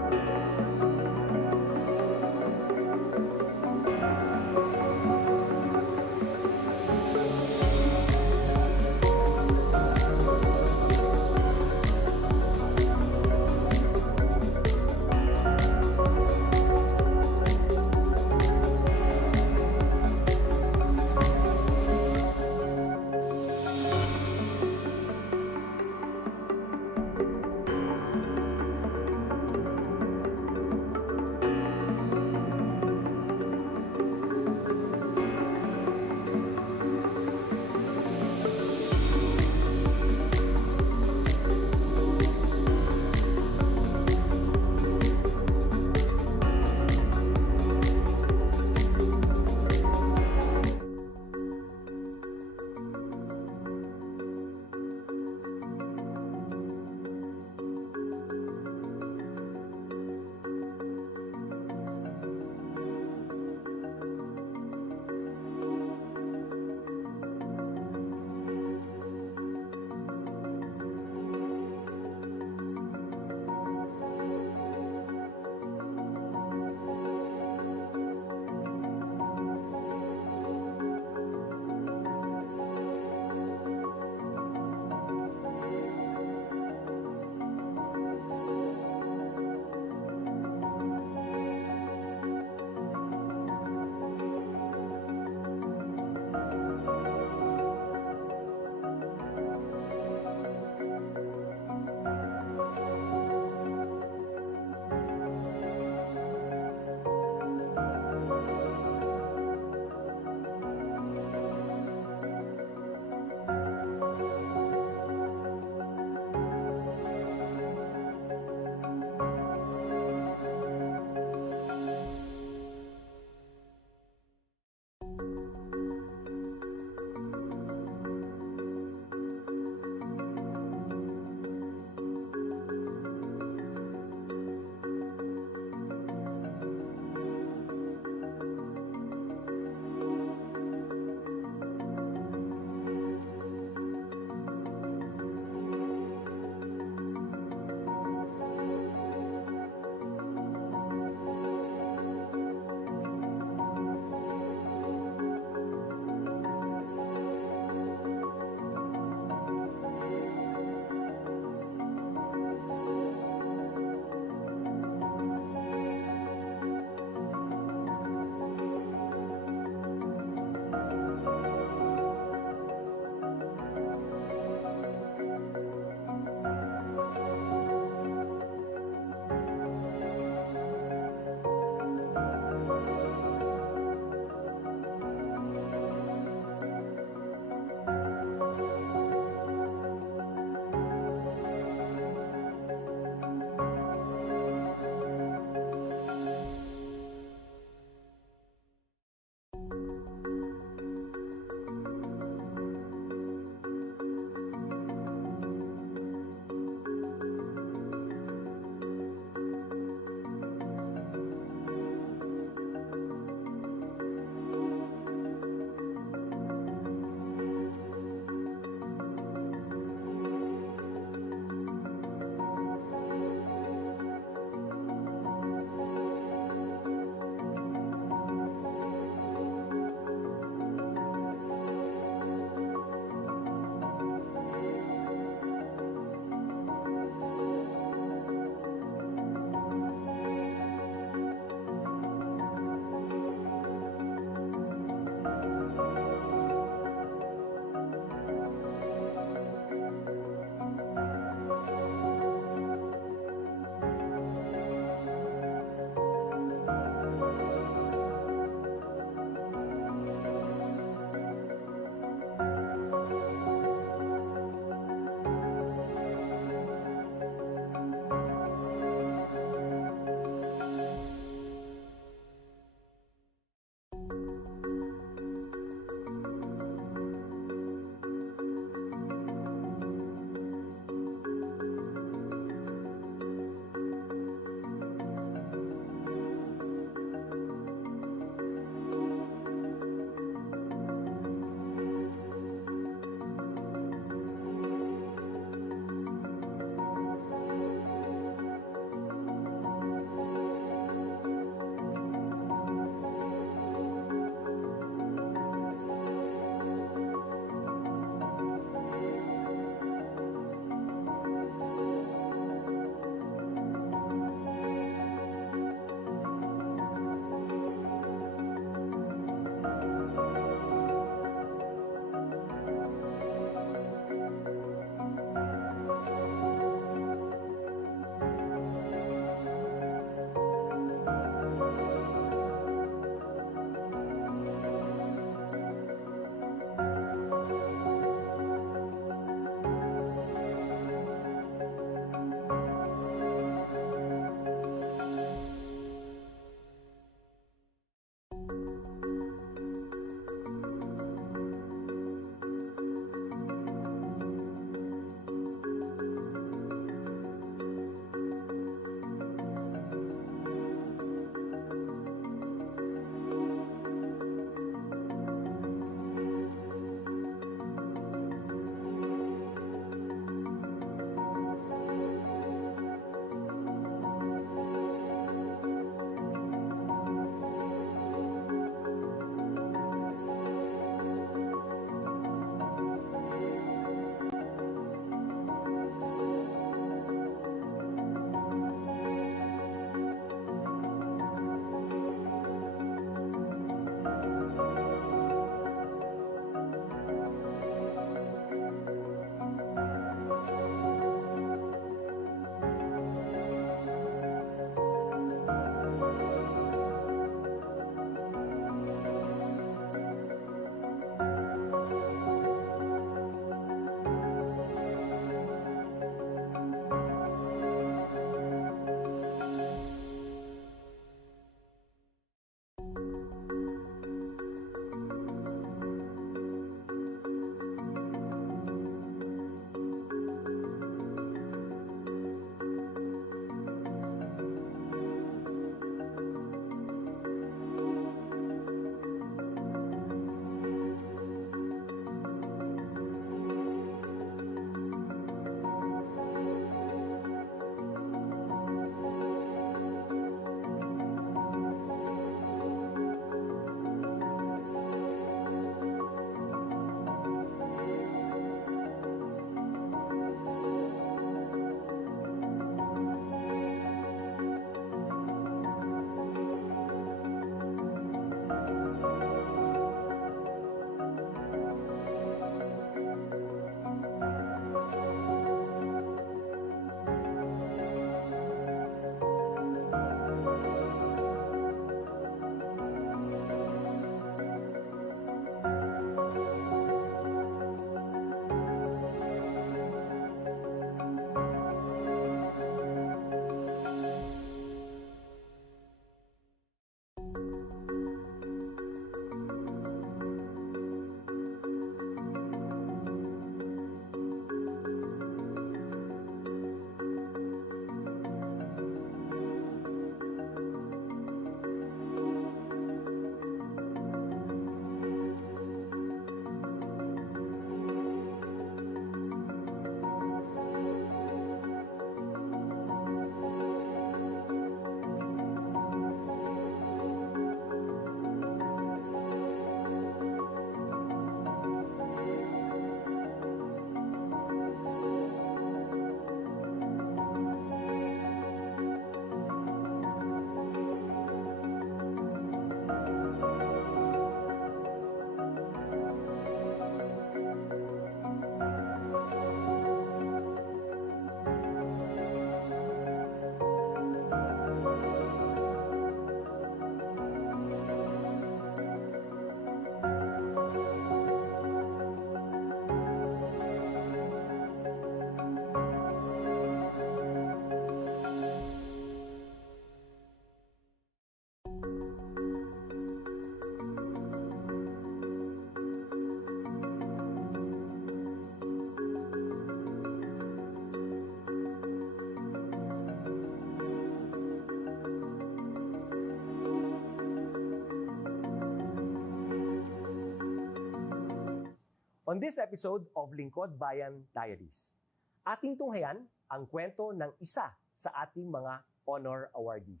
On this episode of Lingkod Bayan Diaries, ating tunghayan ang kwento ng isa sa ating mga honor awardees.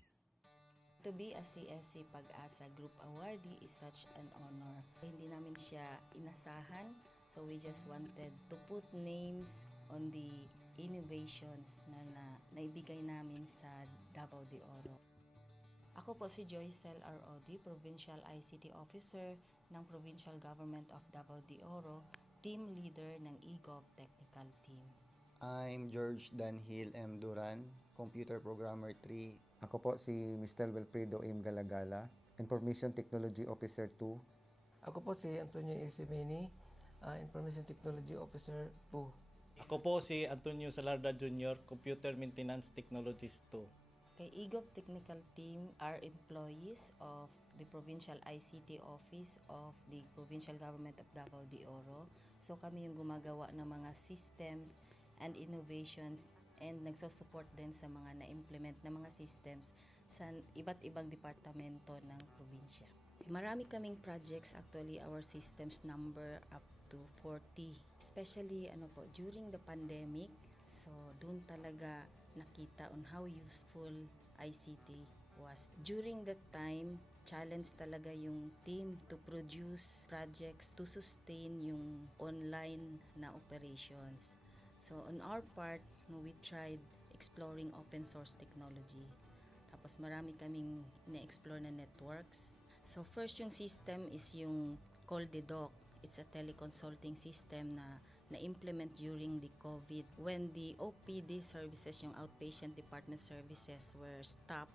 To be a CSC Pag-asa Group Awardee is such an honor. Hindi namin siya inasahan, so we just wanted to put names on the innovations na naibigay namin sa Davao de Oro. Ako po si Joycel R.O.D., Provincial ICT Officer ng Provincial Government of Davao de Oro, Team Leader ng eGov Technical Team. I'm George Danhil M. Duran, Computer Programmer 3. Ako po si Mr. Wilfredo M. Galagala, Information Technology Officer 2. Ako po si Antonio Isimeni, Information Technology Officer 2. Ako po si Antonio Salarda Jr., Computer Maintenance Technologist 2. Kay eGov Technical Team are employees of the Provincial ICT Office of the Provincial Government of Davao de Oro. So kami yung gumagawa ng mga systems and innovations and nagsusupport din sa mga na-implement na mga systems sa iba't ibang departamento ng probinsya. Marami kaming projects, actually our systems number up to 40. Especially during the pandemic, so doon talaga nakita on how useful ICT was. During that time, challenge talaga yung team to produce projects to sustain yung online na operations. So on our part, we tried exploring open source technology. Tapos marami kaming ina-explore na networks. So first yung system is yung CallDedoc. It's a teleconsulting system na na-implement during the COVID. When the OPD services, yung outpatient department services were stopped,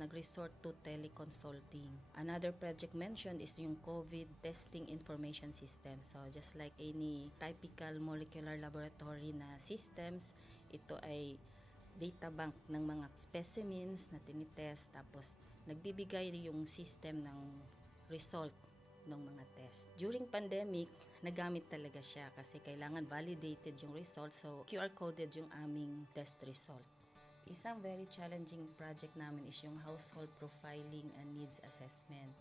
nag-resort to teleconsulting. Another project mentioned is yung COVID testing information system. So just like any typical molecular laboratory na systems, ito ay data bank ng mga specimens na tinitest, tapos nagbibigay yung system ng result ng mga test. During pandemic, nagamit talaga siya kasi kailangan validated yung result, so QR coded yung aming test result. Isang very challenging project namin is yung household profiling and needs assessment.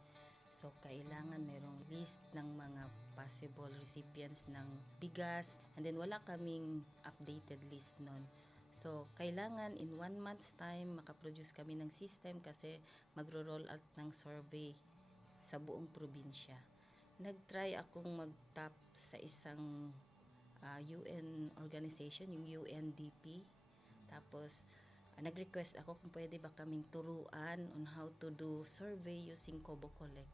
So, kailangan merong list ng mga possible recipients ng bigas, and then wala kaming updated list nun. So, kailangan in 1 month's time makaproduce kami ng system kasi magro-roll out ng survey sa buong probinsya. Nag-try akong mag-tap sa isang UN organization, yung UNDP. Tapos, nag-request ako kung pwede ba kaming turuan on how to do survey using Kobo Collect.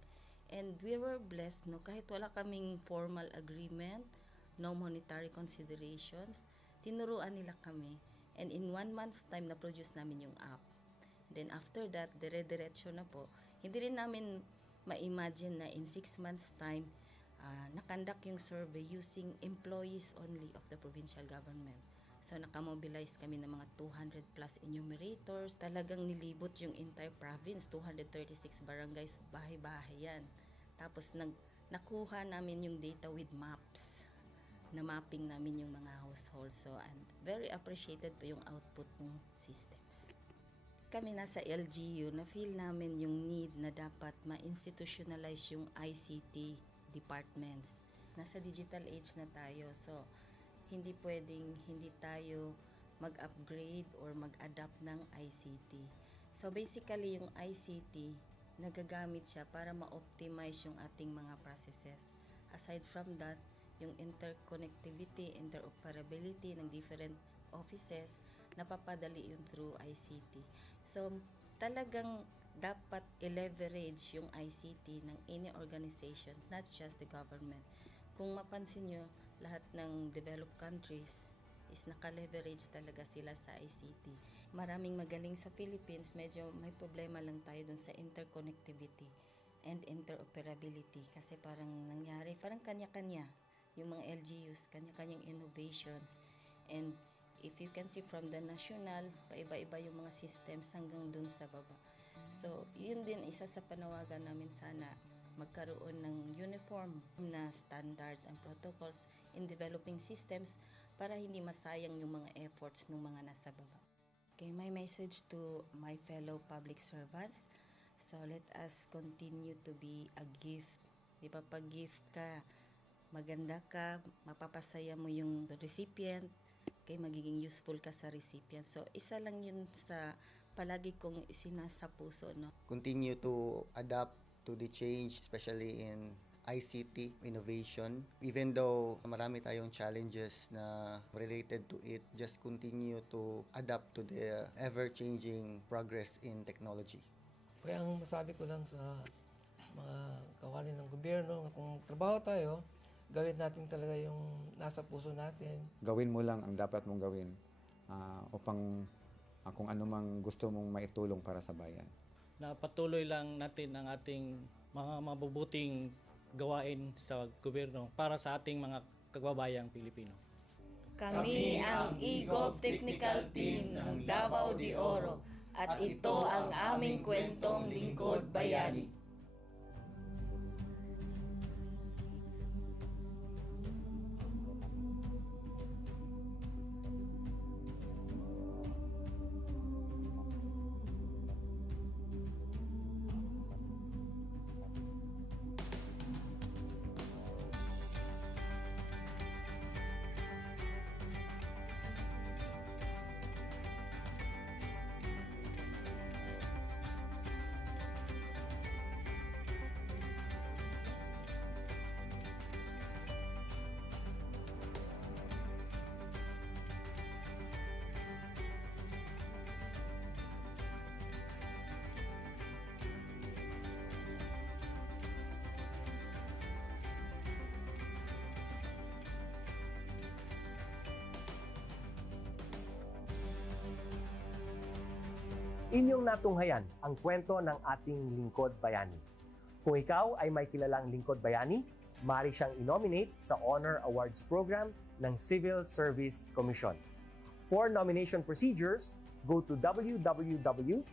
And we were blessed, kahit wala kaming formal agreement, no monetary considerations, tinuruan nila kami. And in 1 month's time, na-produce namin yung app. And then after that, dire-diretso na po. Hindi rin namin ma-imagine na in 6 months' time, nakandak yung survey using employees only of the provincial government. So, nakamobilize kami ng mga 200 plus enumerators. Talagang nilibot yung entire province, 236 barangays, bahay-bahay yan. Tapos, nakuha namin yung data with maps. Na mapping namin yung mga households. So, and very appreciated po yung output ng systems. Kami nasa LGU, na-feel namin yung need na dapat ma-institutionalize yung ICT departments. Nasa digital age na tayo, so hindi pwedeng hindi tayo mag-upgrade or mag-adapt ng ICT. So basically, yung ICT, nagagamit siya para ma-optimize yung ating mga processes. Aside from that, yung interconnectivity, interoperability ng different offices, napapadali yun through ICT. So talagang dapat i-leverage yung ICT ng any organization, not just the government. Kung mapansin nyo, lahat ng developed countries is naka-leverage talaga sila sa ICT. Maraming magaling sa Philippines, medyo may problema lang tayo dun sa interconnectivity and interoperability kasi parang nangyari, parang kanya-kanya yung mga LGUs, kanya-kanyang innovations. And if you can see from the national, paiba-iba yung mga systems hanggang dun sa baba. So, yun din isa sa panawagan namin sana magkaroon ng uniform na standards and protocols in developing systems para hindi masayang yung mga efforts ng mga nasa baba. Okay, my message to my fellow public servants, so let us continue to be a gift. Di ba, pag gift ka, maganda ka, mapapasaya mo yung recipient, kay magiging useful ka sa recipient. So, isa lang yun sa palagi kong isinasa puso, no? Continue to adapt to the change, especially in ICT innovation. Even though marami tayong challenges na related to it, just continue to adapt to the ever-changing progress in technology. Kaya ang masabi ko lang sa mga kawani ng gobyerno, kung trabaho tayo, gawin natin talaga yung nasa puso natin. Gawin mo lang ang dapat mong gawin upang kung ano mang gusto mong maitulong para sa bayan. Na patuloy lang natin ang ating mga mabubuting gawain sa gobyerno para sa ating mga kababayang Pilipino. Kami ang eGov Technical Team ng Davao de Oro at ito ang aming kwentong lingkod bayani. Inyong natunghayan ang kwento ng ating lingkod bayani. Kung ikaw ay may kilalang lingkod bayani, maaari siyang i-nominate sa Honor Awards Program ng Civil Service Commission. For nomination procedures, go to www.csc.gov.ph.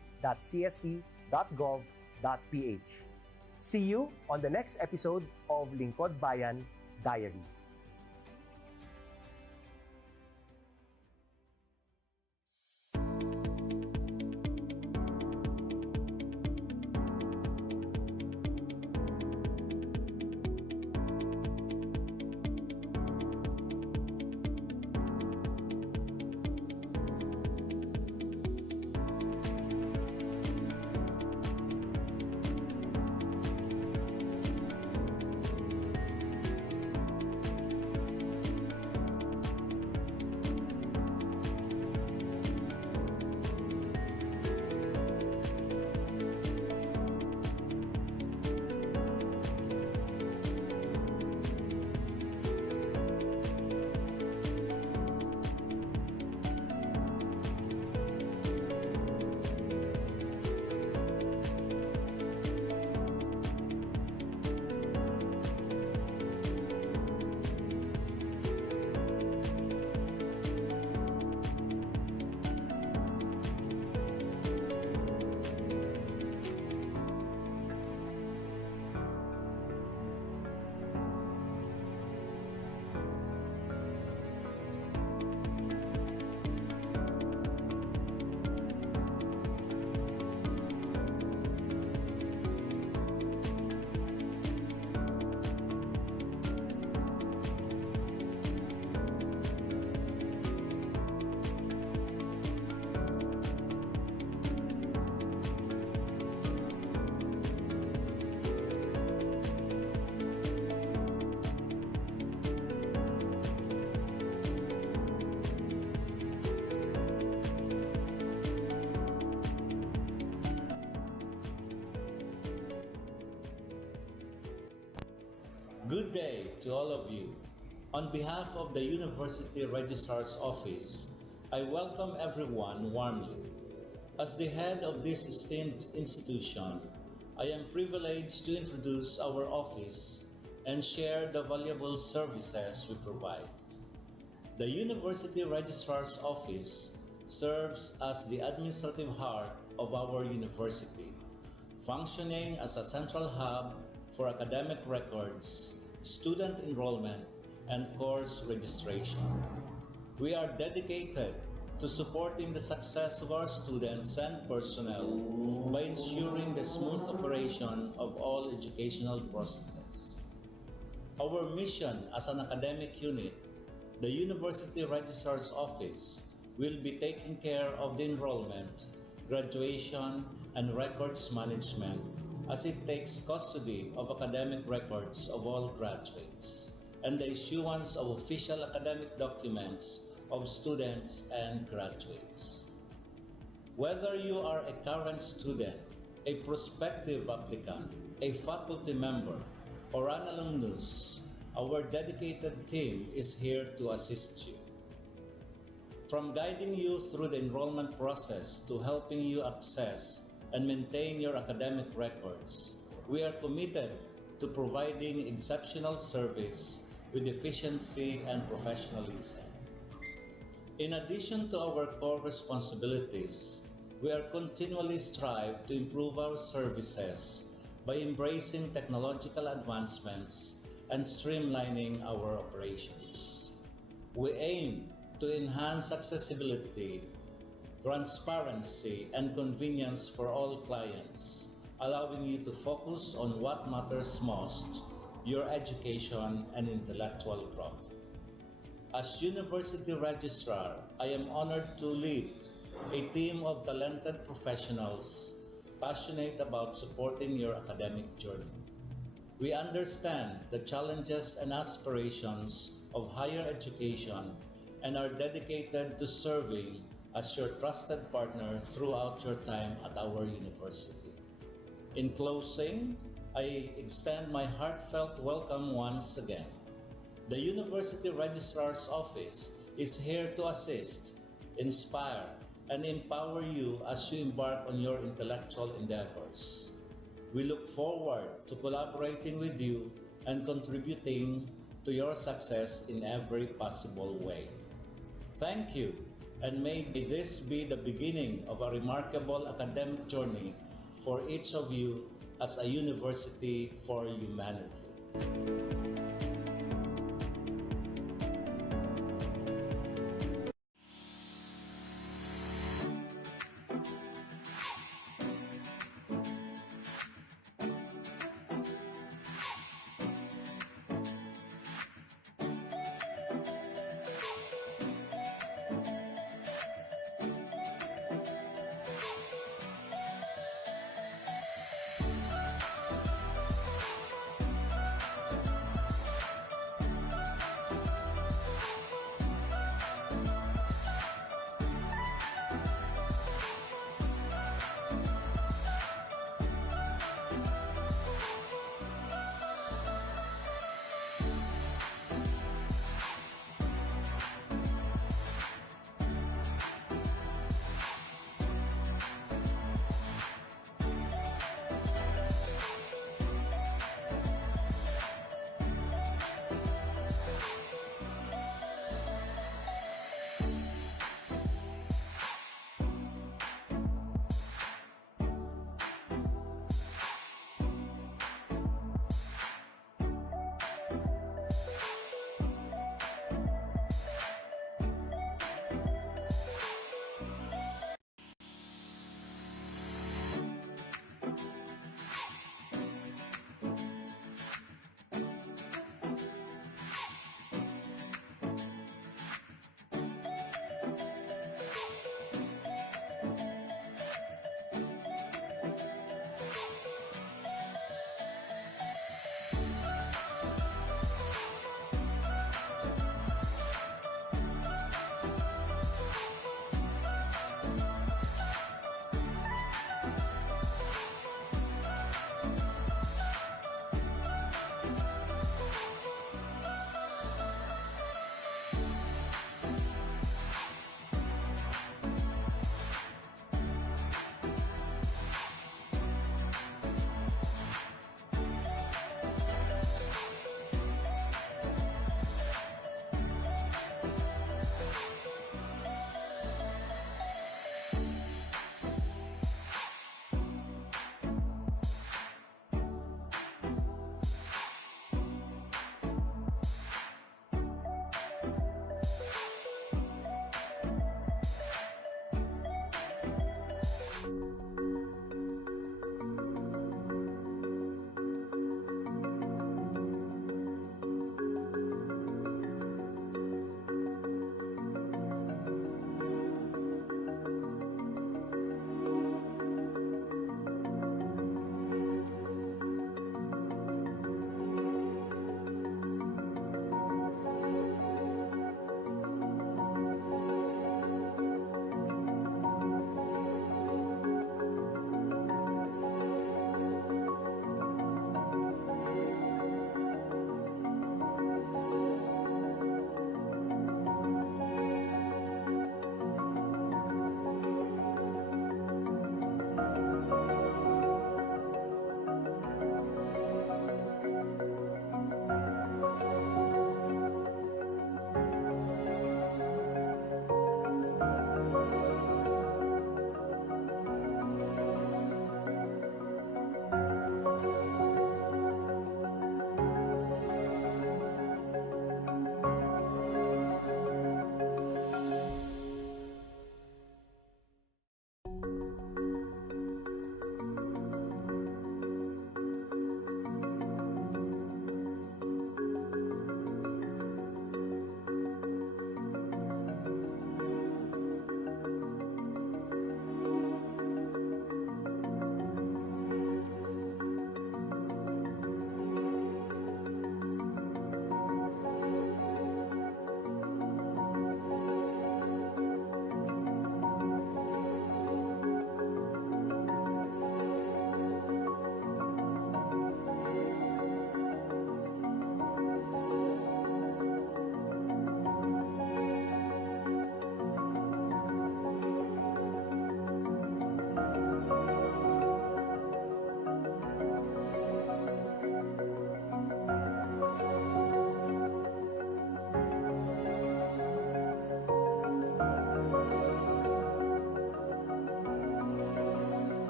See you on the next episode of Lingkod Bayan Diaries. Good day to all of you. On behalf of the University Registrar's Office, I welcome everyone warmly. As the head of this esteemed institution, I am privileged to introduce our office and share the valuable services we provide. The University Registrar's Office serves as the administrative heart of our university, functioning as a central hub for academic records, student enrollment, and course registration. We are dedicated to supporting the success of our students and personnel by ensuring the smooth operation of all educational processes. Our mission as an academic unit, the University Registrar's Office, will be taking care of the enrollment, graduation, and records management as it takes custody of academic records of all graduates and the issuance of official academic documents of students and graduates. Whether you are a current student, a prospective applicant, a faculty member, or an alumnus, our dedicated team is here to assist you. From guiding you through the enrollment process to helping you access and maintain your academic records, we are committed to providing exceptional service with efficiency and professionalism. In addition to our core responsibilities, we are continually strive to improve our services by embracing technological advancements and streamlining our operations. We aim to enhance accessibility, transparency, and convenience for all clients, allowing you to focus on what matters most, your education and intellectual growth. As University Registrar, I am honored to lead a team of talented professionals passionate about supporting your academic journey. We understand the challenges and aspirations of higher education and are dedicated to serving as your trusted partner throughout your time at our university. In closing, I extend my heartfelt welcome once again. The University Registrar's Office is here to assist, inspire, and empower you as you embark on your intellectual endeavors. We look forward to collaborating with you and contributing to your success in every possible way. Thank you, and may this be the beginning of a remarkable academic journey for each of you as a university for humanity.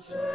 sunshine.